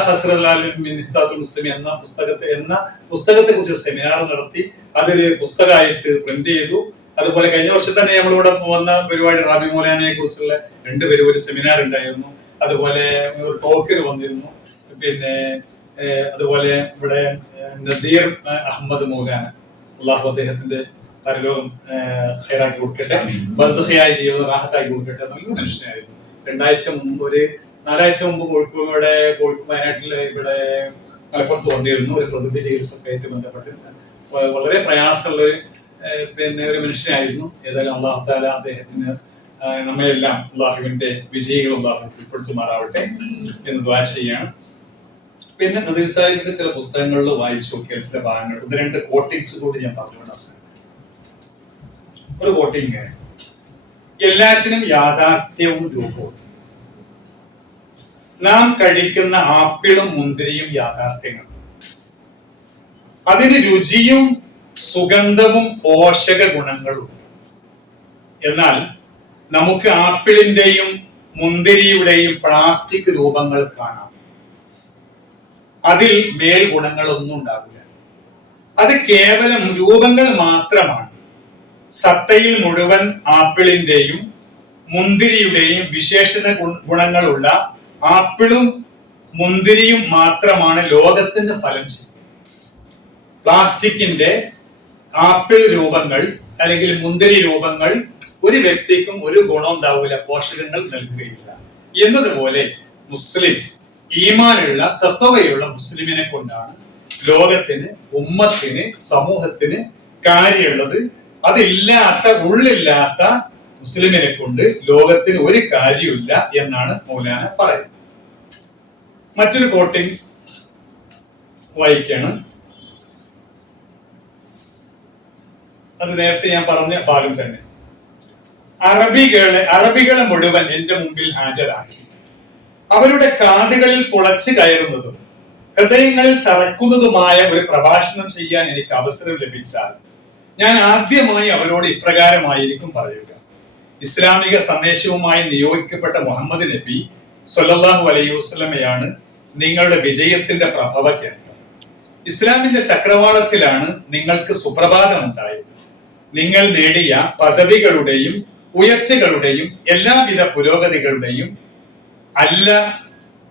ഹിത്താത്തുൽ മുസ്ലിം എന്ന പുസ്തകത്തെ കുറിച്ച് സെമിനാർ നടത്തി അതൊരു പുസ്തകമായിട്ട് പ്രിന്റ് ചെയ്തു. അതുപോലെ കഴിഞ്ഞ വർഷം തന്നെ നമ്മളിവിടെ വന്ന പരിപാടി റാബി മൗലാനയെ കുറിച്ചുള്ള 2 പേരും ഒരു സെമിനാർ ഉണ്ടായിരുന്നു. അതുപോലെ ഒരു ടോക്കിന് വന്നിരുന്നു. പിന്നെ അതുപോലെ ഇവിടെ നദീർ അഹമ്മദ് മൗലാന, അള്ളാഹു അദ്ദേഹത്തിന്റെ പരലോകം ഹൈറാക്കി കൊടുക്കട്ടെ, ബർസഖിയായ ജീവിതം റാഹത്താക്കി കൊടുക്കട്ടെ. നല്ല മനുഷ്യനായിരുന്നു. 4 ആഴ്ച മുമ്പ് വയനാട്ടിൽ ഇവിടെ മലപ്പുറത്ത് വന്നിരുന്നു. ഒരു പ്രകൃതി ചികിത്സക്കായിട്ട് ബന്ധപ്പെട്ട് വളരെ പ്രയാസമുള്ള ഒരു മനുഷ്യനായിരുന്നു. ഏതായാലും അള്ളാഹു തആല അദ്ദേഹത്തിന് നമ്മയെല്ലാം അള്ളാഹുവിന്റെ വിജയികൾ അള്ളാഹു ഉൾപ്പെടുത്തുമാറാവട്ടെ എന്ന് ദുആ ചെയ്യാണ്. പിന്നെ നദീർ സാഹിബിന്റെ ചില പുസ്തകങ്ങളിൽ വായിച്ചു നോക്കിയ ചില ഭാഗങ്ങൾ, 1-2 കോട്ടിങ്സ് കൂടി ഞാൻ പറഞ്ഞുകൊണ്ട് അവസാനം. ഒരു കോട്ടിങ്: എല്ലാറ്റിനും യാഥാർത്ഥ്യവും രൂപവും. നാം കഴിക്കുന്ന ആപ്പിളും മുന്തിരിയും യാഥാർത്ഥ്യങ്ങൾ. അതിന് രുചിയും സുഗന്ധവും പോഷക ഗുണങ്ങളും. എന്നാൽ നമുക്ക് ആപ്പിളിന്റെയും മുന്തിരിയുടെയും പ്ലാസ്റ്റിക് രൂപങ്ങൾ കാണാം. അതിൽ മേൽ ഗുണങ്ങളൊന്നും ഉണ്ടാവില്ല. അത് കേവലം രൂപങ്ങൾ മാത്രമാണ്. സത്തയിൽ മുഴുവൻ ആപ്പിളിന്റെയും മുന്തിരിയുടെയും വിശേഷണ ഗുണങ്ങളുള്ള ആപ്പിളും മുന്തിരിയും മാത്രമാണ് ലോകത്തിന്റെ ഫലം ചെയ്യുന്നത്. പ്ലാസ്റ്റിക്കിന്റെ ആപ്പിൾ രൂപങ്ങൾ അല്ലെങ്കിൽ മുന്തിരി രൂപങ്ങൾ ഒരു വ്യക്തിക്കും ഒരു ഗുണം ഉണ്ടാവില്ല, പോഷകങ്ങൾ നൽകുകയില്ല. എന്നതുപോലെ മുസ്ലിം ഈമാനുള്ള തഖ്വയുള്ള മുസ്ലിമിനെ കൊണ്ടാണ് ലോകത്തിന്, ഉമ്മത്തിന്, സമൂഹത്തിന് കാര്യമുള്ളത്. ഉള്ളില്ലാത്ത മുസ്ലിമിനെ കൊണ്ട് ലോകത്തിന് ഒരു കാര്യമില്ല എന്നാണ് മൗലാന പറയുന്നത്. മറ്റൊരു കോട്ടിങ് വായിക്കാണ്. അത് നേരത്തെ ഞാൻ പറഞ്ഞ ഭാഗം തന്നെ. അറബികളെ മുഴുവൻ എന്റെ മുമ്പിൽ ഹാജരാക്കി. അവരുടെ കാതുകളിൽ തുളച്ചു കയറുന്നതും ഹൃദയങ്ങളിൽ തറക്കുന്നതുമായ ഒരു പ്രഭാഷണം ചെയ്യാൻ എനിക്ക് അവസരം ലഭിച്ചാൽ ഞാൻ ആദ്യമായി അവരോട് ഇപ്രകാരമായിരിക്കും പറയുക: ഇസ്ലാമിക സന്ദേശവുമായി നിയോഗിക്കപ്പെട്ട മുഹമ്മദ് നബി സ്വല്ലല്ലാഹു അലൈഹി വസല്ലമയാണ് നിങ്ങളുടെ വിജയത്തിന്റെ പ്രഭവ കേന്ദ്രം. ഇസ്ലാമിന്റെ ചക്രവാളത്തിലാണ് നിങ്ങൾക്ക് സുപ്രഭാതം ഉണ്ടായത്. നിങ്ങൾ നേടിയ പദവികളുടെയും ഉയർച്ചകളുടെയും എല്ലാവിധ പുരോഗതികളുടെയും അല്ല,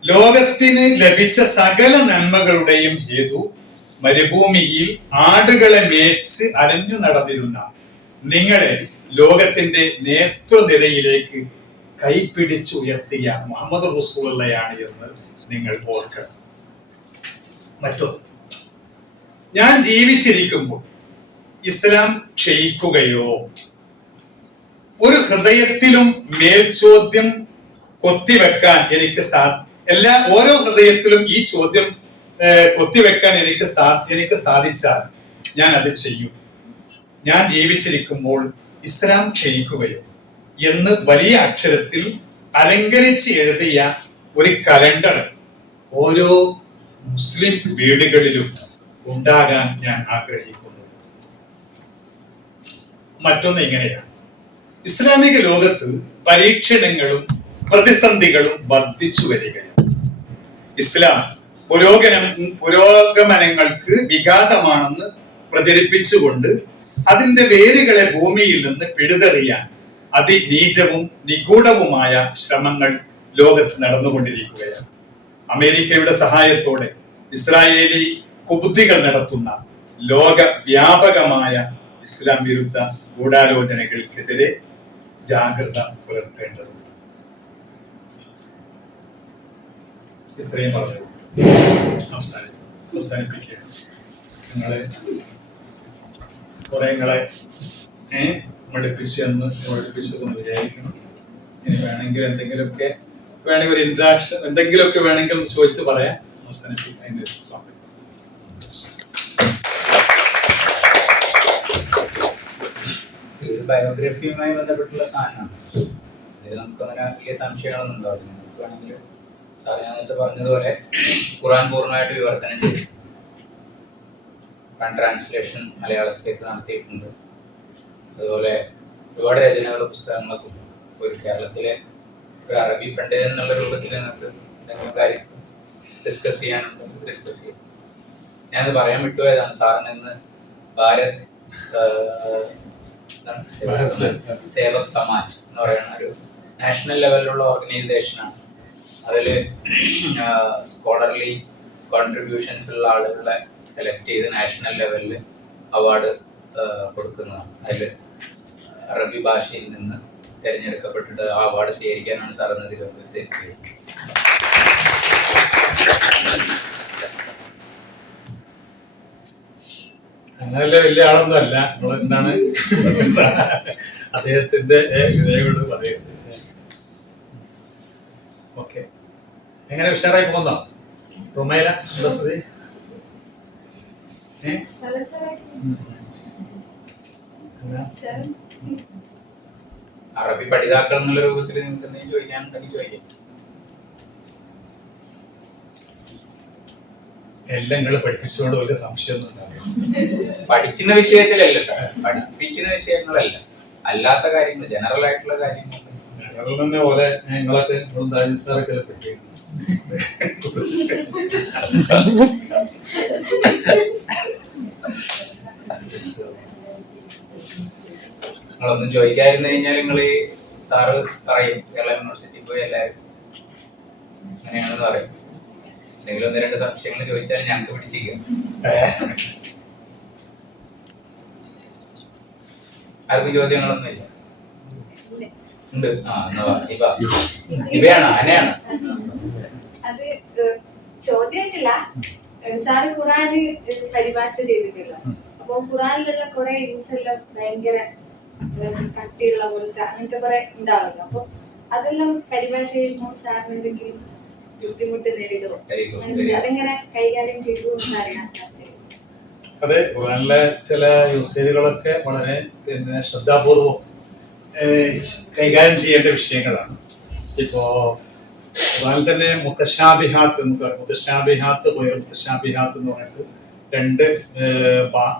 ലോകത്തിന് ലഭിച്ച സകല നന്മകളുടെയും ഹേതു മരുഭൂമിയിൽ ആടുകളെ മേച്ച് അലഞ്ഞു നടന്നിരുന്ന നിങ്ങളെ ലോകത്തിന്റെ നേതൃനിരയിലേക്ക് കൈപിടിച്ച് ഉയർത്തിയ മുഹമ്മദ് റസൂലുള്ളയാണ് എന്ന് നിങ്ങൾ ഓർക്കണം. മറ്റൊന്ന്, ഞാൻ ജീവിച്ചിരിക്കുമ്പോൾ ഇസ്ലാം ക്ഷയിക്കുകയോ ഒരു ഹൃദയത്തിലും മേൽചോദ്യം കൊത്തിവെക്കാൻ എനിക്ക് ഓരോ ഹൃദയത്തിലും ഈ ചോദ്യം കൊത്തിവെക്കാൻ എനിക്ക് സാധിച്ചാൽ ഞാൻ അത് ചെയ്യും. ഞാൻ ജീവിച്ചിരിക്കുമ്പോൾ ഇസ്ലാം ക്ഷയിക്കുകയോ എന്ന് വലിയ അക്ഷരത്തിൽ അലങ്കരിച്ച് എഴുതിയ ഒരു കലണ്ടർ ഓരോ മുസ്ലിം വീടുകളിലും ഉണ്ടാകാൻ ഞാൻ ആഗ്രഹിക്കുന്നു. മറ്റൊന്ന് ഇങ്ങനെയാണ്, ഇസ്ലാമിക ലോകത്ത് പരീക്ഷണങ്ങളും പ്രതിസന്ധികളും വർദ്ധിച്ചു വരികയാണ്. ഇസ്ലാം പുരോഗമനങ്ങൾക്ക് വിഘാതമാണെന്ന് പ്രചരിപ്പിച്ചുകൊണ്ട് അതിന്റെ വേരുകളെ ഭൂമിയിൽ നിന്ന് പിഴുതെറിയാൻ അതിനീചവും നിഗൂഢവുമായ ശ്രമങ്ങൾ ലോകത്ത് നടന്നുകൊണ്ടിരിക്കുകയാണ്. അമേരിക്കയുടെ സഹായത്തോടെ ഇസ്രായേലി കുബുദ്ധികൾ നടത്തുന്ന ലോകവ്യാപകമായ ഇസ്ലാം വിരുദ്ധ ഗൂഢാലോചനകൾക്കെതിരെ ജാഗ്രത പുലർത്തേണ്ടതുണ്ട്. ഇത്രയും പറഞ്ഞു അവസാനിപ്പിക്കുക. നിങ്ങളെ മടുപ്പിച്ചെന്ന് വിചാരിക്കണം. ഇനി വേണമെങ്കിൽ എന്തെങ്കിലുമൊക്കെ ഒരു ഇന്ററാക്ഷൻ എന്തെങ്കിലുമൊക്കെ വേണമെങ്കിൽ ചോദിച്ച് പറയാം. അവസാനിപ്പിക്കാം. ബയോഗ്രഫിയുമായി ബന്ധപ്പെട്ടുള്ള സാധനമാണ്. ഇത് നമുക്ക് അങ്ങനെ വലിയ സംശയങ്ങളൊന്നും ഉണ്ടാവില്ല. നമുക്ക് വേണമെങ്കിൽ സാർ ഞാൻ നേരത്തെ പറഞ്ഞതുപോലെ ഖുർആൻ പൂർണ്ണമായിട്ട് വിവർത്തനം ചെയ്തു, ട്രാൻസ്ലേഷൻ മലയാളത്തിലേക്ക് നടത്തിയിട്ടുണ്ട്. അതുപോലെ ഒരുപാട് രചനകൾ പുസ്തകങ്ങളൊക്കെ ഒരു കേരളത്തിലെ ഒരു അറബി പണ്ഡിതൻ എന്നുള്ള രൂപത്തിൽ നിങ്ങൾക്ക് എന്തെങ്കിലും കാര്യം ഡിസ്കസ് ചെയ്യാം. ഞാനത് പറയാൻ വിട്ടുപോയതാണ്. സാറിന് ഇന്ന് ഭാരത് സേവക് സമാജ് എന്ന് പറയുന്ന ഒരു നാഷണൽ ലെവലിലുള്ള ഓർഗനൈസേഷനാണ്. അതിൽ സ്കോളർലി കോൺട്രിബ്യൂഷൻസ് ഉള്ള ആളുകളെ സെലക്ട് ചെയ്ത് നാഷണൽ ലെവലിൽ അവാർഡ് കൊടുക്കുന്നതാണ്. അതിൽ അറബി ഭാഷയിൽ നിന്ന് തിരഞ്ഞെടുക്കപ്പെട്ടിട്ട് ആ അവാർഡ് സ്വീകരിക്കാനാണ് സാർ ഇന്ന് തിരുവനന്തപുരത്ത് എത്തിയത്. അങ്ങനെ വലിയ ആളൊന്നും അല്ല. എന്താണ് അദ്ദേഹത്തിന്റെ വിവേകോട് പറയുന്നത്. ഓക്കെ, എങ്ങനെ ഉഷാറായി പോകുന്നോ റുമൈല? അറബി പഠിതാക്കൾ എന്നുള്ള രൂപത്തിൽ നിങ്ങൾക്ക് എന്തെങ്കിലും ചോദിക്കാനുണ്ടെങ്കിൽ ചോദിക്കാം. എല്ലാം നിങ്ങൾ പഠിപ്പിച്ചുകൊണ്ട് വലിയ സംശയമൊന്നും ഉണ്ടാവില്ല. പഠിക്കുന്ന വിഷയത്തിലല്ല, പഠിപ്പിക്കുന്ന വിഷയങ്ങളല്ല, അല്ലാത്ത കാര്യങ്ങൾ, ജനറൽ ആയിട്ടുള്ള കാര്യങ്ങൾ. ജനറൽ തന്നെ പോലെ നിങ്ങളൊക്കെ സാറൊക്കെ പഠിപ്പിക്കുന്നു. നിങ്ങളൊന്നും ചോദിക്കാതിരുന്നു കഴിഞ്ഞാൽ നിങ്ങൾ സാറ് പറയും കേരള യൂണിവേഴ്സിറ്റി പോയി എല്ലാവരും അങ്ങനെയാണെന്ന് പറയും. എന്തെങ്കിലും ഒന്ന് രണ്ട് സംശയങ്ങൾ ചോദിച്ചാൽ ഞങ്ങൾക്ക് പിടിച്ചിരിക്കും. ആർക്കും ചോദ്യങ്ങളൊന്നും ഇല്ല? ഉണ്ട്. ഇവയാണോ അനയാണോ? അത് ചോദ്യമായിട്ടില്ല. സാറ് ഖുറാന് പരിഭാഷ ചെയ്തിട്ടല്ലോ. അപ്പൊ ഖുറാനിലുള്ള കുറെ യൂസ് എല്ലാം ഭയങ്കര കട്ടിയുള്ള പോലത്തെ അങ്ങനത്തെ കുറെ ഉണ്ടാവുമല്ലോ. അപ്പൊ അതെല്ലാം പരിഭാഷ ചെയ്യുമ്പോൾ സാറിന് എന്തെങ്കിലും ബുദ്ധിമുട്ട് നേരിടുമോ? അതെങ്ങനെ കൈകാര്യം ചെയ്തു എന്നറിയാൻ. അതെ, ഖുറാനിലെ ചില യൂസേജുകളൊക്കെ വളരെ ശ്രദ്ധാപൂർവം കൈകാര്യം ചെയ്യേണ്ട വിഷയങ്ങളാണ്. ഇപ്പോ ഖുറാനിൽ തന്നെ മുത്തശാബിഹാത്ത് എന്ന് പറഞ്ഞിട്ട് രണ്ട്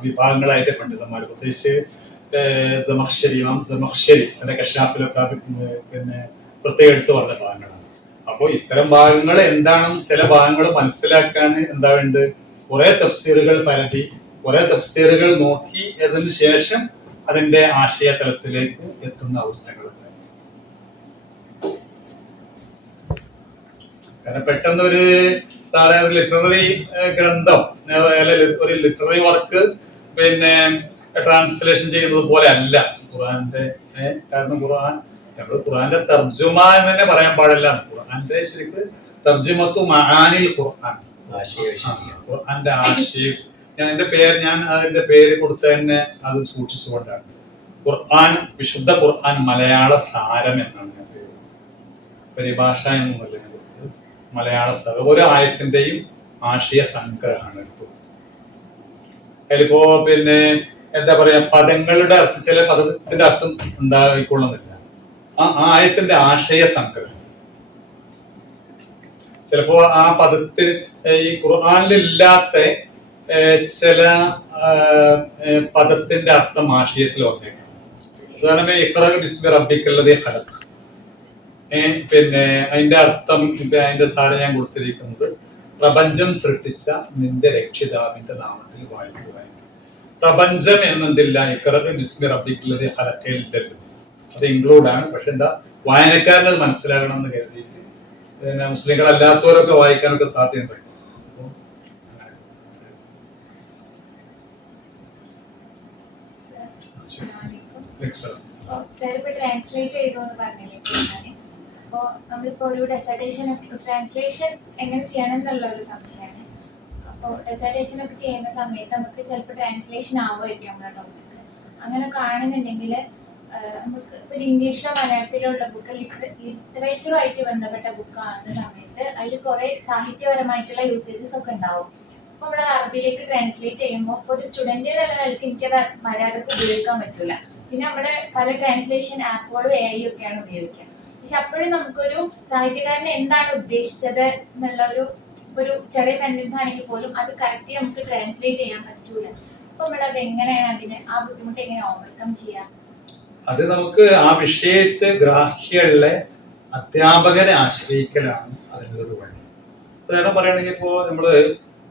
വിഭാഗങ്ങളായിട്ട് പണ്ഡിതന്മാർ, പ്രത്യേകിച്ച് ഇമാം സമഖ്ശരി തന്റെ കശാഫിലൊക്കെ പ്രത്യേകം എടുത്ത് പറഞ്ഞ ഭാഗങ്ങളാണ്. അപ്പോൾ ഇത്തരം ഭാഗങ്ങൾ എന്താണ്, ചില ഭാഗങ്ങൾ മനസ്സിലാക്കാൻ എന്താ വേണ്ടത്, കുറെ തഫ്സീറുകൾ പരതി, കുറെ തഫ്സീറുകൾ നോക്കി അതിന് ശേഷം അതിന്റെ ആശയ തലത്തിലേക്ക് എത്തുന്ന അവസരങ്ങളുണ്ട്. കാരണം പെട്ടെന്ന് ഒരു സാധാരണ ലിറ്റററി ഗ്രന്ഥം, ഒരു ലിറ്റററി വർക്ക് പിന്നെ ട്രാൻസ്ലേഷൻ ചെയ്യുന്നത് പോലെ അല്ല ഖുർആന്റെ. കാരണം നമ്മള് ഖുർആന്റെ തർജുമ എന്ന് തന്നെ പറയാൻ പാടില്ല. ഖുർആന്റെ ശരിക്ക് തർജുമത്തു മആനിൽ ഖുർആൻ, ഖുർആന്റെ ആശയം. ഞാൻ അതിന്റെ പേര് കൊടുത്ത തന്നെ അത് സൂക്ഷിച്ചുകൊണ്ടാണ്. ഖുർആൻ, വിശുദ്ധ ഖുർആൻ മലയാള സാരം എന്നാണ് ഞാൻ പേര് കൊടുത്തത്. പരിഭാഷ എന്നല്ല ഞാൻ കൊടുത്തത്, മലയാള സാരം. ഓരോ ആയത്തിന്റെയും ആശയ സംഗ്രഹമാണ് എടുത്തത്. അതിലിപ്പോ പിന്നെ എന്താ പറയാ, പദങ്ങളുടെ അർത്ഥം, ചില പദത്തിന്റെ അർത്ഥം ഉണ്ടായിക്കൊള്ളുന്നില്ല. ആ ആയത്തിന്റെ ആശയ സംഗ്രഹം. ചിലപ്പോ ആ പദത്തിൽ ഈ ഖുർആനിലില്ലാത്ത ചില പദത്തിന്റെ അർത്ഥം ആശയത്തിൽ വന്നേക്കാം. ഉദാഹരണം ഇഖ്റ ബിസ്മി റബ്ബിക്കല്ലദീ ഖലഖ്. പിന്നെ അതിന്റെ അർത്ഥം, അതിന്റെ സാരം ഞാൻ കൊടുത്തിരിക്കുന്നത് പ്രപഞ്ചം സൃഷ്ടിച്ച നിന്റെ രക്ഷിതാവിന്റെ നാമത്തിൽ വായിക്കുക. പ്രപഞ്ചം എന്നതില്ല ഇഖ്റ ബിസ്മി റബ്ബിക്കല്ലദീ ഖലഖില്ലല്ലോ, അത് ഇൻക്ലൂഡ് ആണ്. പക്ഷെ എന്താ, വായനക്കാരന് അത് മനസ്സിലാകണം എന്ന് കരുതിയിട്ട് പിന്നെ മുസ്ലിങ്ങളല്ലാത്തവരൊക്കെ വായിക്കാനൊക്കെ സാധ്യതയുണ്ട്. ട്രാൻസ്ലേറ്റ് ചെയ്തു എന്ന് പറഞ്ഞില്ലേ, അപ്പോ നമ്മളിപ്പോ ഒരു ഡെസർട്ടേഷൻ ട്രാൻസ്ലേഷൻ എങ്ങനെ ചെയ്യണം എന്നുള്ള ഒരു സംശയമാണ്. അപ്പോൾ ഡെസർട്ടേഷൻ ഒക്കെ ചെയ്യുന്ന സമയത്ത് നമുക്ക് ചിലപ്പോൾ ട്രാൻസ്ലേഷൻ ആവുമായിരിക്കും നമ്മുടെ ടോപ്പിക്ക്. അങ്ങനെ കാണുന്നുണ്ടെങ്കിൽ നമുക്ക് ഇപ്പോൾ ഇംഗ്ലീഷിലോ മലയാളത്തിലോ ഉള്ള ബുക്ക് ലിറ്ററേച്ചറുമായിട്ട് ബന്ധപ്പെട്ട ബുക്കാകുന്ന സമയത്ത് അതിൽ കുറേ സാഹിത്യപരമായിട്ടുള്ള യൂസേജസ് ഒക്കെ ഉണ്ടാവും. അപ്പോൾ നമ്മൾ അറബിയിലേക്ക് ട്രാൻസ്ലേറ്റ് ചെയ്യുമ്പോൾ ഇപ്പോൾ ഒരു സ്റ്റുഡൻറ്റ് എന്നുള്ള നിലയ്ക്ക് എനിക്കത് മലയാളത്തിൽ ഉപയോഗിക്കാൻ പറ്റില്ല. പിന്നെ നമ്മുടെ പല ട്രാൻസ്ലേഷൻ ആപ്പുകളും AI ഒക്കെയാണ് ഉപയോഗിക്കുക. പക്ഷെ അപ്പോഴും നമുക്കൊരു സാഹിത്യകാരൻ എന്താണ് ഉദ്ദേശിച്ചത് എന്നുള്ള ഒരു ചെറിയ സെന്റൻസ് ആണെങ്കിൽ പോലും അത് കറക്റ്റ് നമുക്ക് ട്രാൻസ്ലേറ്റ് ചെയ്യാൻ പറ്റൂല. അപ്പൊ നമ്മളത് എങ്ങനെയാണ് ആ ബുദ്ധിമുട്ട് എങ്ങനെ ഓവർകം ചെയ്യാം? അത് നമുക്ക് ആ വിഷയത്തെ ഗ്രാഹ്യമുള്ള അധ്യാപകരെ ആശ്രയിക്കലാണ് അതിനുള്ളൊരു വഴി. അതാണ് പറയുകയാണെങ്കിൽ ഇപ്പോൾ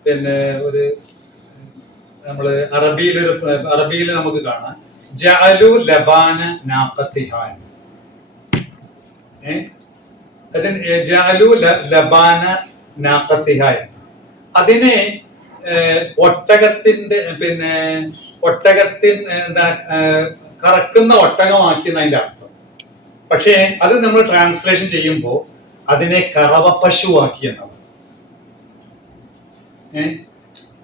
പിന്നെ അറബിയിൽ നമുക്ക് കാണാം ജഅലു ലബാന നാഖത്തിഹാൻ. ജഅലു ലബാന നാഖത്തിഹാൻ, അതിനെ കറക്കുന്ന ഒട്ടകമാക്കിയെന്ന് അതിന്റെ അർത്ഥം. പക്ഷേ അത് നമ്മൾ ട്രാൻസ്ലേഷൻ ചെയ്യുമ്പോൾ അതിനെ കറവ പശുവാക്കി എന്നാണ്.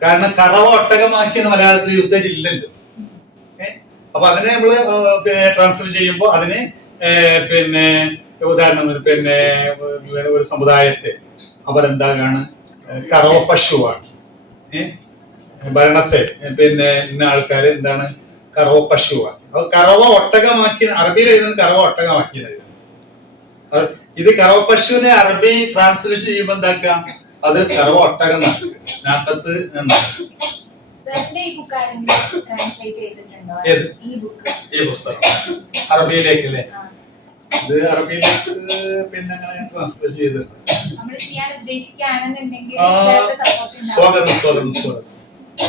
കാരണം കറവ ഒട്ടകമാക്കിയെന്ന് മലയാളത്തിൽ യൂസേജ് ഇല്ലല്ലോ. അപ്പൊ അതിനെ നമ്മള് ട്രാൻസ്ലേറ്റ് ചെയ്യുമ്പോൾ അതിനെ ഉദാഹരണം ഒരു സമുദായത്തെ അവരെന്താകാണ് കറവ പശുവാക്കി. ഭരണത്തെ ഇന്ന ആൾക്കാര് എന്താണ് കറവ പശുവാക്കി. അത് കറവ ഒട്ടകമാക്കി, അറബിയിൽ എഴുതുന്നത് കറവ ഒട്ടകമാക്കിയത്. ഇത് കറവ പശുവിനെ അറബി ട്രാൻസ്ലേഷൻ ചെയ്യുമ്പോൾ എന്താക്കാം, അത് കറവ ഒട്ടകം നാക്കത്ത് എന്നാണ്. ഈ പുസ്തകം അറബിയിലേക്കല്ലേ? ഇത് അറബിയിലേക്ക് അങ്ങനെ ട്രാൻസ്ലേഷൻ ചെയ്തിട്ടുണ്ട്. സ്വാഗതം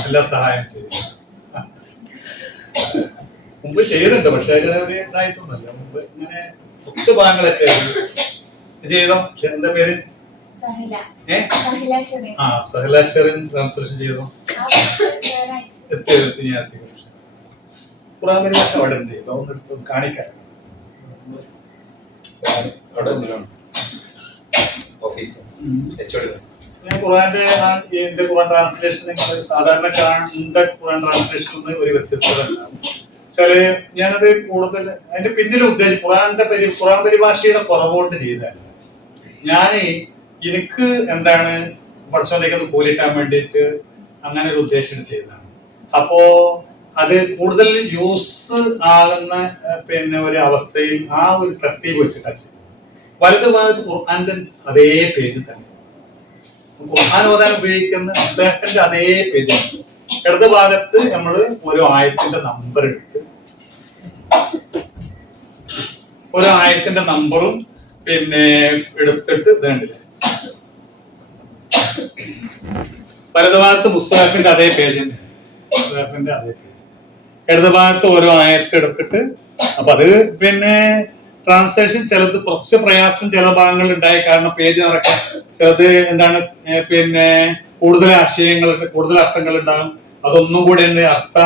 എല്ലാ സഹായം ചെയ്യും. മുമ്പ് ചെയ്തിട്ടുണ്ട്, പക്ഷെ അങ്ങനെ ഒരു ഇതായിട്ടൊന്നുമല്ല. മുമ്പ് ഇങ്ങനെ ബുക്സ് ഭാഗങ്ങളൊക്കെ ചെയ്തോ. എന്താ പേര്? സഹല ഷെറിൻ ട്രാൻസ്ലേഷൻ ചെയ്തോ. ഖുർആൻ പരിഭാഷ അവിടെ എന്ത് ചെയ്യും? ഒന്ന് കാണിക്കാൻ ഞാൻ ഖുർആന്റെ ഖുർആൻ ട്രാൻസ്ലേഷൻ സാധാരണ ഖുർആൻ ട്രാൻസ്ലേഷൻ ഒരു വ്യത്യസ്തത ഉണ്ടാവും. ഞാനത് കൂടുതൽ അതിന്റെ പിന്നിൽ ഉദ്ദേശിച്ചു ഖുർആൻ പരിഭാഷയുടെ കുറവുകൊണ്ട് ചെയ്തതല്ല. എനിക്ക് എന്താണ് പഠിച്ചോണ്ടേക്ക് അത് കൂലിട്ടാൻ വേണ്ടിയിട്ട് അങ്ങനെ ഒരു ഉദ്ദേശം ചെയ്തതാണ്. അപ്പോ അത് കൂടുതൽ യൂസ് ആകുന്ന ഒരു അവസ്ഥയിൽ ആ ഒരു തർത്തീബ് വെച്ചിട്ടാണ് ചെയ്യുന്നത്. വലതു ഭാഗത്ത് ഖുർആന്റെ അതേ പേജ് തന്നെ, ഖുർആൻ ഓതാൻ ഉപയോഗിക്കുന്ന മുസ്തഹഫിന്റെ അതേ പേജ്. ഇടത് ഭാഗത്ത് നമ്മൾ ഓരോ ആയത്തിന്റെ നമ്പർ എടുത്ത് ഓരോ ആയത്തിന്റെ നമ്പറും എടുത്തിട്ട് ഇതുണ്ടല്ലേ, വലതുഭാഗത്ത് മുസ്തഹഫിന്റെ അതേ പേജ് തന്നെ, മുസ്തഹഫിന്റെ അതേ പേജ്. ഇടതുഭാഗത്ത് ഓരോ ആയത്ത് എടുത്തിട്ട് അപ്പൊ അത് പിന്നെ ട്രാൻസ്ലേഷൻ ചിലത് കുറച്ച് പ്രയാസം ചില ഭാഗങ്ങളിൽ ഉണ്ടായി, കാരണം പേജ് നിറക്കാൻ ചിലത് എന്താണ് പിന്നെ കൂടുതൽ ആശയങ്ങൾ കൂടുതൽ അർത്ഥങ്ങൾ ഉണ്ടാകും. അതൊന്നും കൂടെ ഉണ്ട് അർത്ഥ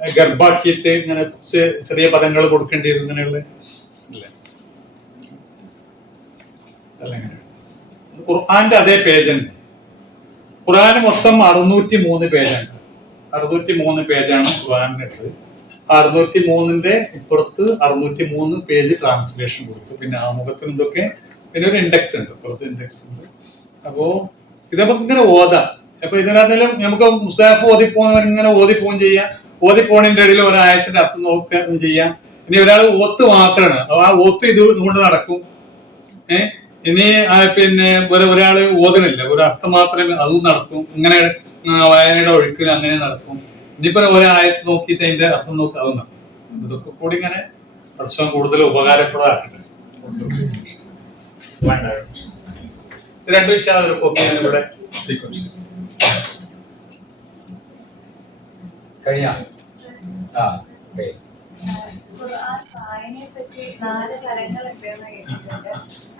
ഗർഭാക്കിയിട്ട് ഇങ്ങനെ കുറച്ച് ചെറിയ പദങ്ങൾ കൊടുക്കേണ്ടി വരും. ഇങ്ങനെയുള്ള ഖുർആന്റെ അതേ പേജ് ഉണ്ട്. ഖുർആന് മൊത്തം 603 പേജാണ്. 603 പേജാണ് ഖുർആനിനുള്ളത്. 603ന്റെ ഇപ്പുറത്ത് 603 പേജ് ട്രാൻസ്ലേഷൻ കൊടുത്തു. പിന്നെ ആമുഖത്തിന് ഇതൊക്കെ പിന്നെ ഒരു ഇൻഡെക്സ് ഉണ്ട്, പുറത്ത് ഇൻഡെക്സ് ഉണ്ട്. അപ്പോ ഇത് നമുക്ക് ഇങ്ങനെ ഓതാം. അപ്പൊ ഇതിനകത്തെല്ലാം നമുക്ക് മുസാഫ് ഓതിപ്പോകുന്നവർ ഇങ്ങനെ ഓതിപ്പോവും ചെയ്യാം. ഓതിപ്പോണിന്റെ ഇടയിൽ ഒരായത്തിന്റെ അർത്ഥം നോക്കുക ചെയ്യാം. ഇനി ഒരാൾ ഓത്ത് മാത്രമാണ്, ആ ഓത്ത് ഇത് കൊണ്ട് നടക്കും. ഇനി പിന്നെ ഒരാള് ഓതണില്ല, ഒരു അർത്ഥം മാത്രമേ അതും നടക്കും. ഇങ്ങനെ വായനയുടെ ഒഴുക്കിൽ അങ്ങനെ നടക്കും. ഇനിയിപ്പോ ഒരായത്ത് നോക്കിയിട്ട് അതിന്റെ അർത്ഥം നോക്കുക അതും നടക്കും. ഇതൊക്കെ കൂടി ഇങ്ങനെ പ്രശ്നം കൂടുതൽ ഉപകാരപ്രദമാക്കട്ടെ. ഇത് രണ്ടു വിഷയം ഒരു കോപ്പി ഇവിടെ കഴിഞ്ഞ വായനയെ പറ്റി 4 തരങ്ങളുണ്ട് എന്ന് കേട്ടിട്ടുണ്ട്.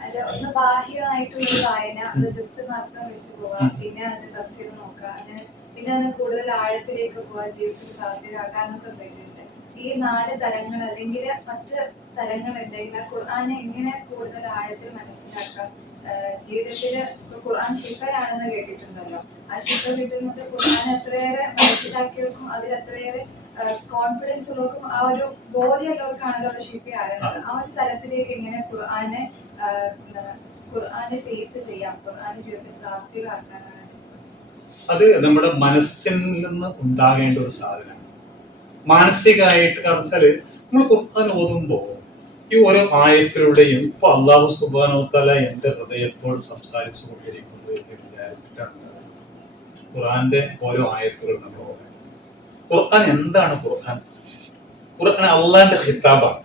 അതിൽ ഒന്ന് ബാഹ്യമായിട്ടുള്ള വായന, അത് ജസ്റ്റ് അർത്ഥം വെച്ച് പോവാ, പിന്നെ അത് തഫ്സീർ നോക്കുക, അങ്ങനെ പിന്നെ അതിന് കൂടുതൽ ആഴത്തിലേക്ക് പോവാ, ജീവിതത്തിൽ പ്രാപ്തിയാക്കാനൊക്കെ കേട്ടിട്ടുണ്ട്. ഈ 4 തരങ്ങൾ അല്ലെങ്കിൽ മറ്റ് തരങ്ങൾ ഉണ്ടെങ്കിൽ ഖുർആനെ എങ്ങനെ കൂടുതൽ ആഴത്തിൽ മനസ്സിലാക്കാം? ജീവിതത്തിൽ ഖുർആൻ ശിഫയാണെന്ന് കേട്ടിട്ടുണ്ടല്ലോ. ആ ശിഫ കിട്ടുന്നത് ഖുർആൻ എത്രയേറെ മനസ്സിലാക്കിയവർക്കും അതിൽ എത്രയേറെ കോൺഫിഡൻസ് ഉള്ളവർക്കും ആ ഒരു ബോധ്യമുള്ളവർക്കാണല്ലോ അത് ശിഫയാകുന്നത്. ആ ഒരു തലത്തിലേക്ക് എങ്ങനെ ഖുർആനെ ഫേസ് ചെയ്യാം, ഖുർആനെ ജീവിതത്തിൽ പ്രാപ്തികളാക്കാനാണ്. അത് നമ്മുടെ മനസ്സിൽ നിന്ന് ഉണ്ടാകേണ്ട ഒരു സാധനമാണ്. മാനസികമായിട്ട് കാണിച്ചാല് നമ്മൾ ഖുർആൻ ഓതുമ്പോ ഈ ഓരോ ആയത്തിലൂടെയും ഇപ്പൊ അല്ലാഹു സുബ്ഹാനഹു വ തആല എന്റെ ഹൃദയത്തോട് സംസാരിച്ചു കൊണ്ടിരിക്കുന്നു എന്ന് വിചാരിച്ചിട്ടാണ് ഖുർആന്റെ ഓരോ ആയത്തുകൾ നമ്മൾ ഓതുന്നത്. ഖുർആൻ എന്താണ്? ഖുർആൻ അള്ളാന്റെ ഖിതാബാണ്.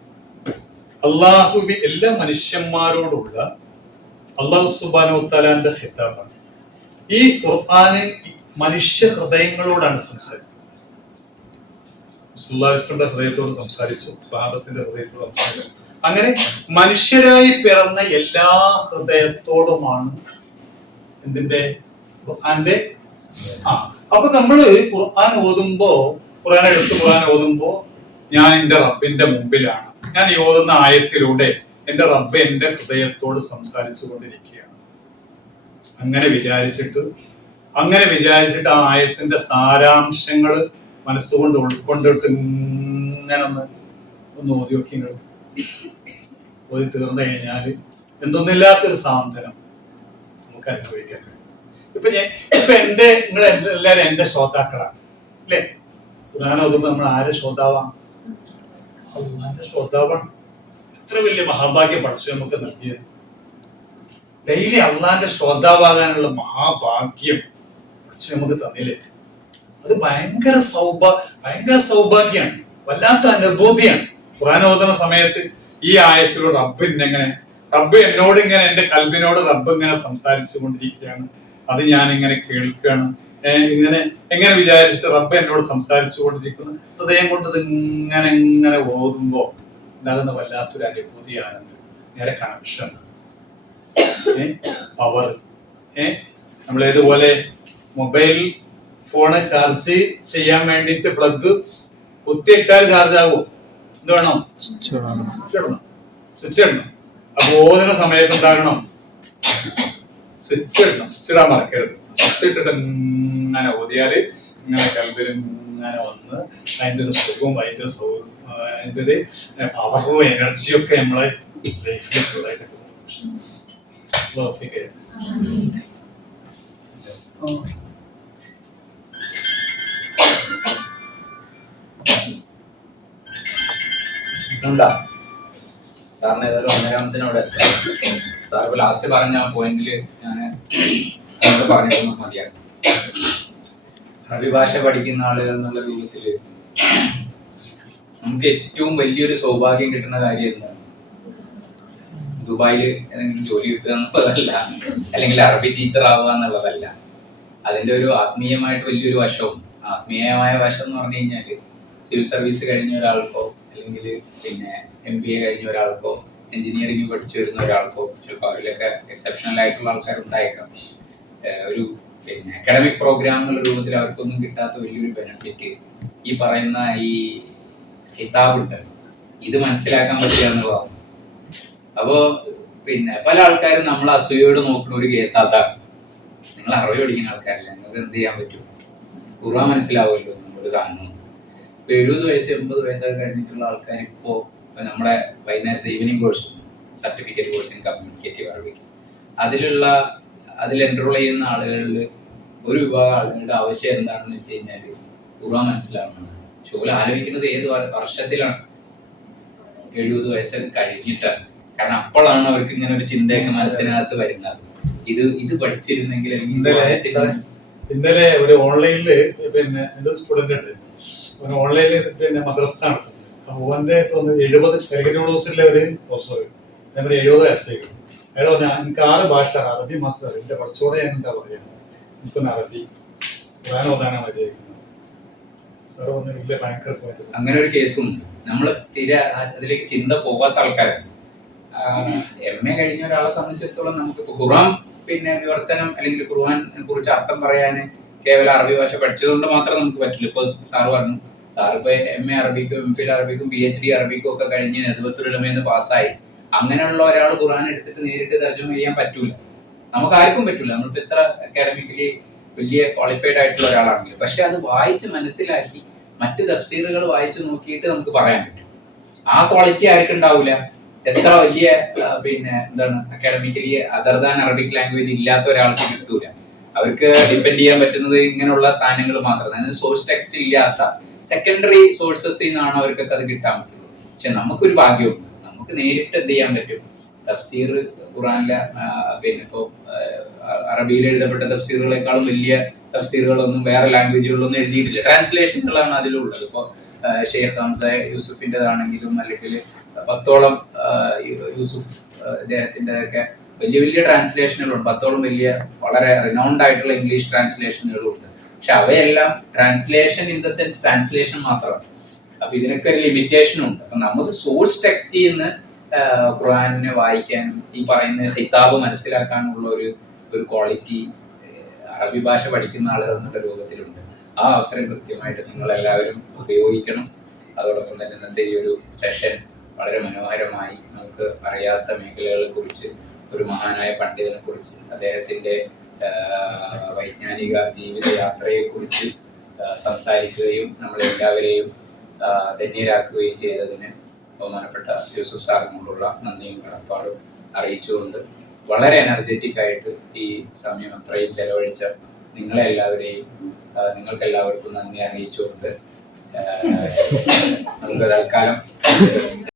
അള്ളാഹു എല്ലാ മനുഷ്യന്മാരോടുള്ള അല്ലാഹു സുബ്ഹാനഹു വ തആലയുടെ ഖിതാബാണ്. ഈ ഖുർആന് മനുഷ്യ ഹൃദയങ്ങളോടാണ് സംസാരിക്കുന്നത്. ഹൃദയത്തോട് സംസാരിച്ചു, ഭാരതത്തിന്റെ ഹൃദയത്തോട് സംസാരിച്ചു. അങ്ങനെ മനുഷ്യരായി പിറന്ന എല്ലാ ഹൃദയത്തോടുമാണ് എന്തിന്റെ ഖുർആന്റെ അപ്പൊ നമ്മള് ഖുർആൻ ഓതുമ്പോ ഖുർആൻ ഓതുമ്പോ ഞാൻ എന്റെ റബ്ബിന്റെ മുമ്പിലാണ്. ഞാൻ ഈ ഓതുന്ന ആയത്തിലൂടെ എന്റെ റബ്ബ് എന്റെ ഹൃദയത്തോട് സംസാരിച്ചു കൊണ്ടിരിക്കുകയാണ്. അങ്ങനെ വിചാരിച്ചിട്ട് ആ ആയത്തിന്റെ സാരാംശങ്ങൾ മനസ്സുകൊണ്ട് ഉൾക്കൊണ്ടിട്ട് ഇങ്ങനെ ഒന്ന് ഓതി നോക്കി. ഓതി തീർന്നു കഴിഞ്ഞാല് എന്തൊന്നില്ലാത്തൊരു സാന്ത്വനം നമുക്ക് അനുഭവിക്കാൻ കഴിയും. ഇപ്പൊ നിങ്ങൾ എല്ലാരും എന്റെ ശ്രോതാക്കളാണ് അല്ലെ? ഖുർആൻ ഓതുമ്പോ നമ്മൾ ആരെ ശ്രോതാവാണ്? അള്ളാന്റെ ശ്രോതാവാണ്. എത്ര വലിയ മഹാഭാഗ്യം പഠിച്ചു നമുക്ക് നൽകിയത്. ഡെയിലി അള്ളാന്റെ ശ്രോതാവാകാനുള്ള മഹാഭാഗ്യം പഠിച്ചു നമുക്ക് തന്നില്ലേ? അത് ഭയങ്കര സൗഭാഗ്യമാണ്, വല്ലാത്ത അനുഭൂതിയാണ്. ഖുർആൻ ഓതുന്ന സമയത്ത് ഈ ആയത്തിലൂടെ റബ്ബ് എന്നോട് ഇങ്ങനെ എന്റെ കൽബിനോട് റബ്ബ് ഇങ്ങനെ സംസാരിച്ചു കൊണ്ടിരിക്കുകയാണ്. അത് ഞാൻ ഇങ്ങനെ കേൾക്കുകയാണ്. എങ്ങനെ വിചാരിച്ചിട്ട് റബ്ബ് എന്നോട് സംസാരിച്ചു കൊണ്ടിരിക്കുന്നു. ഹൃദയം കൊണ്ട് ഇത് ഇങ്ങനെ ഓതുമ്പോ ഉണ്ടാകുന്ന വല്ലാത്തൊരു അനുഭൂതി, ആനന്ദം, നേരെ കണക്ഷൻ, പവർ. നമ്മളേതുപോലെ മൊബൈൽ ഫോണ് ചാർജ് ചെയ്യാൻ വേണ്ടിട്ട് പ്ലഗ് കുത്തിയിട്ടാൽ ചാർജ് ആകുമോ? എന്ത് വേണം? സ്വിച്ച് ഇടണം. അപ്പൊ ഓതുന്ന സമയത്ത് എന്താകണം? സ്വിച്ച് ഇടാൻ മറക്കരുത്. സ്വിച്ച് ഇട്ടിട്ട് ഇങ്ങനെ ഓതിയാല് ഇങ്ങനെ കൽബിൽ ഇങ്ങനെ വന്ന് അതിന്റെ ഒരു സുഖവും അതിന്റെ ഒരു പവറും എനർജിയും ഒക്കെ നമ്മളെ ലൈഫിൽ കൂടുതലായിട്ട് സാറിന് ഏതായാലും 1:30 സാർ ഇപ്പൊ ലാസ്റ്റ് പറഞ്ഞ പോയിന്റില് ഞാൻ പറഞ്ഞിട്ടൊന്നും മതിയാക്കും. അറബി ഭാഷ പഠിക്കുന്ന ആളുകൾ എന്നുള്ള രൂപത്തില് നമുക്ക് ഏറ്റവും വലിയൊരു സൗഭാഗ്യം കിട്ടുന്ന കാര്യം എന്താണ്? ദുബായിൽ ഏതെങ്കിലും ജോലി കിട്ടുക എന്നുള്ളതല്ല, അല്ലെങ്കിൽ അറബി ടീച്ചർ ആവുക എന്നുള്ളതല്ല. അതിന്റെ ഒരു ആത്മീയമായിട്ട് വലിയൊരു വശവും, ആത്മീയമായ വശം എന്ന് പറഞ്ഞു കഴിഞ്ഞാല് സിവിൽ സർവീസ് കഴിഞ്ഞ ഒരാൾക്കോ അല്ലെങ്കിൽ പിന്നെ MBA കഴിഞ്ഞ ഒരാൾക്കോ എഞ്ചിനീയറിംഗ് പഠിച്ചു വരുന്ന ഒരാൾക്കോ ചിലപ്പോൾ അവരിലൊക്കെ എക്സെപ്ഷണൽ ആയിട്ടുള്ള ആൾക്കാരുണ്ടായേക്കാം. ഒരു പിന്നെ അക്കാഡമിക് പ്രോഗ്രാം എന്നുള്ള രൂപത്തിൽ അവർക്കൊന്നും കിട്ടാത്ത വലിയൊരു ബെനിഫിറ്റ് ഈ പറയുന്ന ഈ ഹിതാബുണ്ട്, ഇത് മനസ്സിലാക്കാൻ പറ്റുക എന്നുള്ളതാണ്. അപ്പോൾ പിന്നെ പല ആൾക്കാരും നമ്മൾ അസൂയോട് നോക്കുന്ന ഒരു കേസ് അതാണ്. നിങ്ങൾ അറബി പഠിക്കുന്ന ആൾക്കാരല്ലേ, നിങ്ങൾക്ക് എന്ത് ചെയ്യാൻ പറ്റും? ഖുർആൻ മനസ്സിലാവുമല്ലോ നമ്മളൊരു സാധനം. ഇപ്പോൾ 70 വയസ്സ് 80 വയസ്സൊക്കെ കഴിഞ്ഞിട്ടുള്ള ആൾക്കാർ ഇപ്പോൾ നമ്മുടെ വൈകുന്നേരത്തെ evening course certificate course in communicative Arabic അതിൽ എൻറോൾ ചെയ്യുന്ന ആളുകളിൽ ഒരു വിഭാഗം ആളുകളുടെ ആവശ്യം എന്താണെന്ന് വെച്ച് കഴിഞ്ഞാൽ ഖുർആൻ മനസ്സിലാവുന്നതാണ്. ഷോയിൽ ആലോചിക്കുന്നത് ഏത് വർഷത്തിലാണ്? 70 വയസ്സൊക്കെ കഴിഞ്ഞിട്ടാണ്. കാരണം അപ്പോഴാണ് അവർക്ക് ഇങ്ങനെ ഒരു ചിന്തയൊക്കെ മനസ്സിനകത്ത് വരുന്നത്. ഇത് പഠിച്ചിരുന്നെങ്കിൽ ഇന്നലെ ഒരു ഓൺലൈനില് പിന്നെ എൻ്റെ ഒരു സ്റ്റുഡന്റ് ഉണ്ട്, ഓൺലൈനിൽ പിന്നെ മദ്രസ നടത്തുന്നത്. അപ്പൊ ഓന്റെ 70 കാലിക്കറ്റ് യൂണിവേഴ്സിറ്റിയിലെ ഒരു പ്രൊഫസർ, അതേപോലെ 70 വയസ്സായി. അയാൾ പറഞ്ഞാൽ എനിക്ക് 6 ഭാഷ, അറബി മാത്രമല്ല, എന്റെ കുറച്ചുകൂടെ എന്താ പറയാ, എനിക്കൊന്ന് അറബി ഖുർആൻ ഓതാനാണ് മതിയാക്കുന്നത്. സാറ് പറഞ്ഞ വലിയ ഭയങ്കര പോയിട്ട് അങ്ങനെ ഒരു കേസും നമ്മൾ തീരെ അതിലേക്ക് ചിന്ത പോകാത്ത ആൾക്കാരാണ്. MA കഴിഞ്ഞ ഒരാളെ സംബന്ധിച്ചിടത്തോളം നമുക്ക് ഖുർആൻ പിന്നെ വിവർത്തനം അല്ലെങ്കിൽ ഖുർആനെ കുറിച്ച് അർത്ഥം പറയാൻ കേവലം അറബി ഭാഷ പഠിച്ചതുകൊണ്ട് മാത്രം നമുക്ക് പറ്റില്ല. ഇപ്പൊ സാറ് പറഞ്ഞു, സാറിപ്പോ MA അറബിക്കും MPhil അറബിക്കും PhD അറബിക്കും ഒക്കെ കഴിഞ്ഞ് നസ്ബത്തുൽ ഉലമയിൽ പാസ്സായി. അങ്ങനെയുള്ള ഒരാൾ ഖുർആൻ എടുത്തിട്ട് നേരിട്ട് തർജ്ജമ ചെയ്യാൻ പറ്റൂല, നമുക്ക് ആർക്കും പറ്റൂല. നമ്മളിപ്പോ എത്ര അക്കാഡമിക്കലി വലിയ ക്വാളിഫൈഡ് ആയിട്ടുള്ള ഒരാളാണെങ്കിലും. പക്ഷെ അത് വായിച്ച് മനസ്സിലാക്കി മറ്റ് തഫ്സീറുകൾ വായിച്ചു നോക്കിയിട്ട് നമുക്ക് പറയാൻ പറ്റും. ആ ക്വാളിറ്റി ആർക്കും ഉണ്ടാവില്ല. എത്ര വലിയ പിന്നെ എന്താണ് academically other than Arabic language ഇല്ലാത്ത ഒരാൾക്ക് കിട്ടൂല. അവർക്ക് ഡിപ്പെൻഡ് ചെയ്യാൻ പറ്റുന്നത് ഇങ്ങനെയുള്ള സാധനങ്ങൾ മാത്രം. അതായത് സോഴ്സ് ടെക്സ്റ്റ് ഇല്ലാത്ത സെക്കൻഡറി സോഴ്സസിൽ നിന്നാണ് അവർക്കൊക്കെ അത് കിട്ടാൻ പറ്റുള്ളൂ. പക്ഷെ നമുക്കൊരു ഭാഗ്യമുണ്ട്, നമുക്ക് നേരിട്ട് എന്ത് ചെയ്യാൻ പറ്റും? തഫ്സീർ ഖുർആനിലെ പിന്നെ ഇപ്പോൾ അറബിയിൽ എഴുതപ്പെട്ട തഫ്സീറുകളെക്കാളും വലിയ തഫ്സീറുകളൊന്നും വേറെ ലാംഗ്വേജുകളിലൊന്നും എഴുതിയിട്ടില്ല. ട്രാൻസ്ലേഷനുകളാണ് അതിലുള്ളത്. ഇപ്പോൾ ഷെയ്ഖ് ഹംസ യൂസുഫിൻ്റെതാണെങ്കിലും അല്ലെങ്കിൽ 10ഓളം യൂസുഫ് ഇദ്ദേഹത്തിൻ്റെതൊക്കെ വലിയ വലിയ ട്രാൻസ്ലേഷനുകളുണ്ട്. 10ഓളം വലിയ വളരെ റിനൗൺഡ് ആയിട്ടുള്ള ഇംഗ്ലീഷ് ട്രാൻസ്ലേഷനുകളുണ്ട്. പക്ഷെ അവയെല്ലാം translation in the sense translation മാത്രമാണ്. അപ്പൊ ഇതിനൊക്കെ ഒരു ലിമിറ്റേഷൻ ഉണ്ട്. അപ്പൊ നമുക്ക് സോഴ്സ് ടെക്സ്റ്റിൽ നിന്ന് ഖുർആനിനെ വായിക്കാനും ഈ പറയുന്ന ഹിതാബ് മനസ്സിലാക്കാനുള്ള ഒരു ക്വാളിറ്റി അറബി ഭാഷ പഠിക്കുന്ന ആളുകൾ എന്നുള്ള രൂപത്തിലുണ്ട്. ആ അവസരം കൃത്യമായിട്ട് നിങ്ങളെല്ലാവരും ഉപയോഗിക്കണം. അതോടൊപ്പം തന്നെ ഇന്നത്തെ ഈ ഒരു സെഷൻ വളരെ മനോഹരമായി നമുക്ക് അറിയാത്ത മേഖലകളെ കുറിച്ച്, ഒരു മഹാനായ പണ്ഡിതനെ കുറിച്ച്, അദ്ദേഹത്തിൻ്റെ വൈജ്ഞാനിക ജീവിതയാത്രയെക്കുറിച്ച് സംസാരിക്കുകയും നമ്മളെല്ലാവരെയും ധന്യരാക്കുകയും ചെയ്തതിന് ബഹുമാനപ്പെട്ട യൂസുഫ് സാറിനോടുള്ള നന്ദിയും കടപ്പാടും അറിയിച്ചുകൊണ്ട് വളരെ എനർജറ്റിക് ആയിട്ട് ഈ സമയം അത്രയും ചെലവഴിച്ച നിങ്ങൾക്കെല്ലാവർക്കും നന്ദി അറിയിച്ചുകൊണ്ട് നമുക്ക് തൽക്കാലം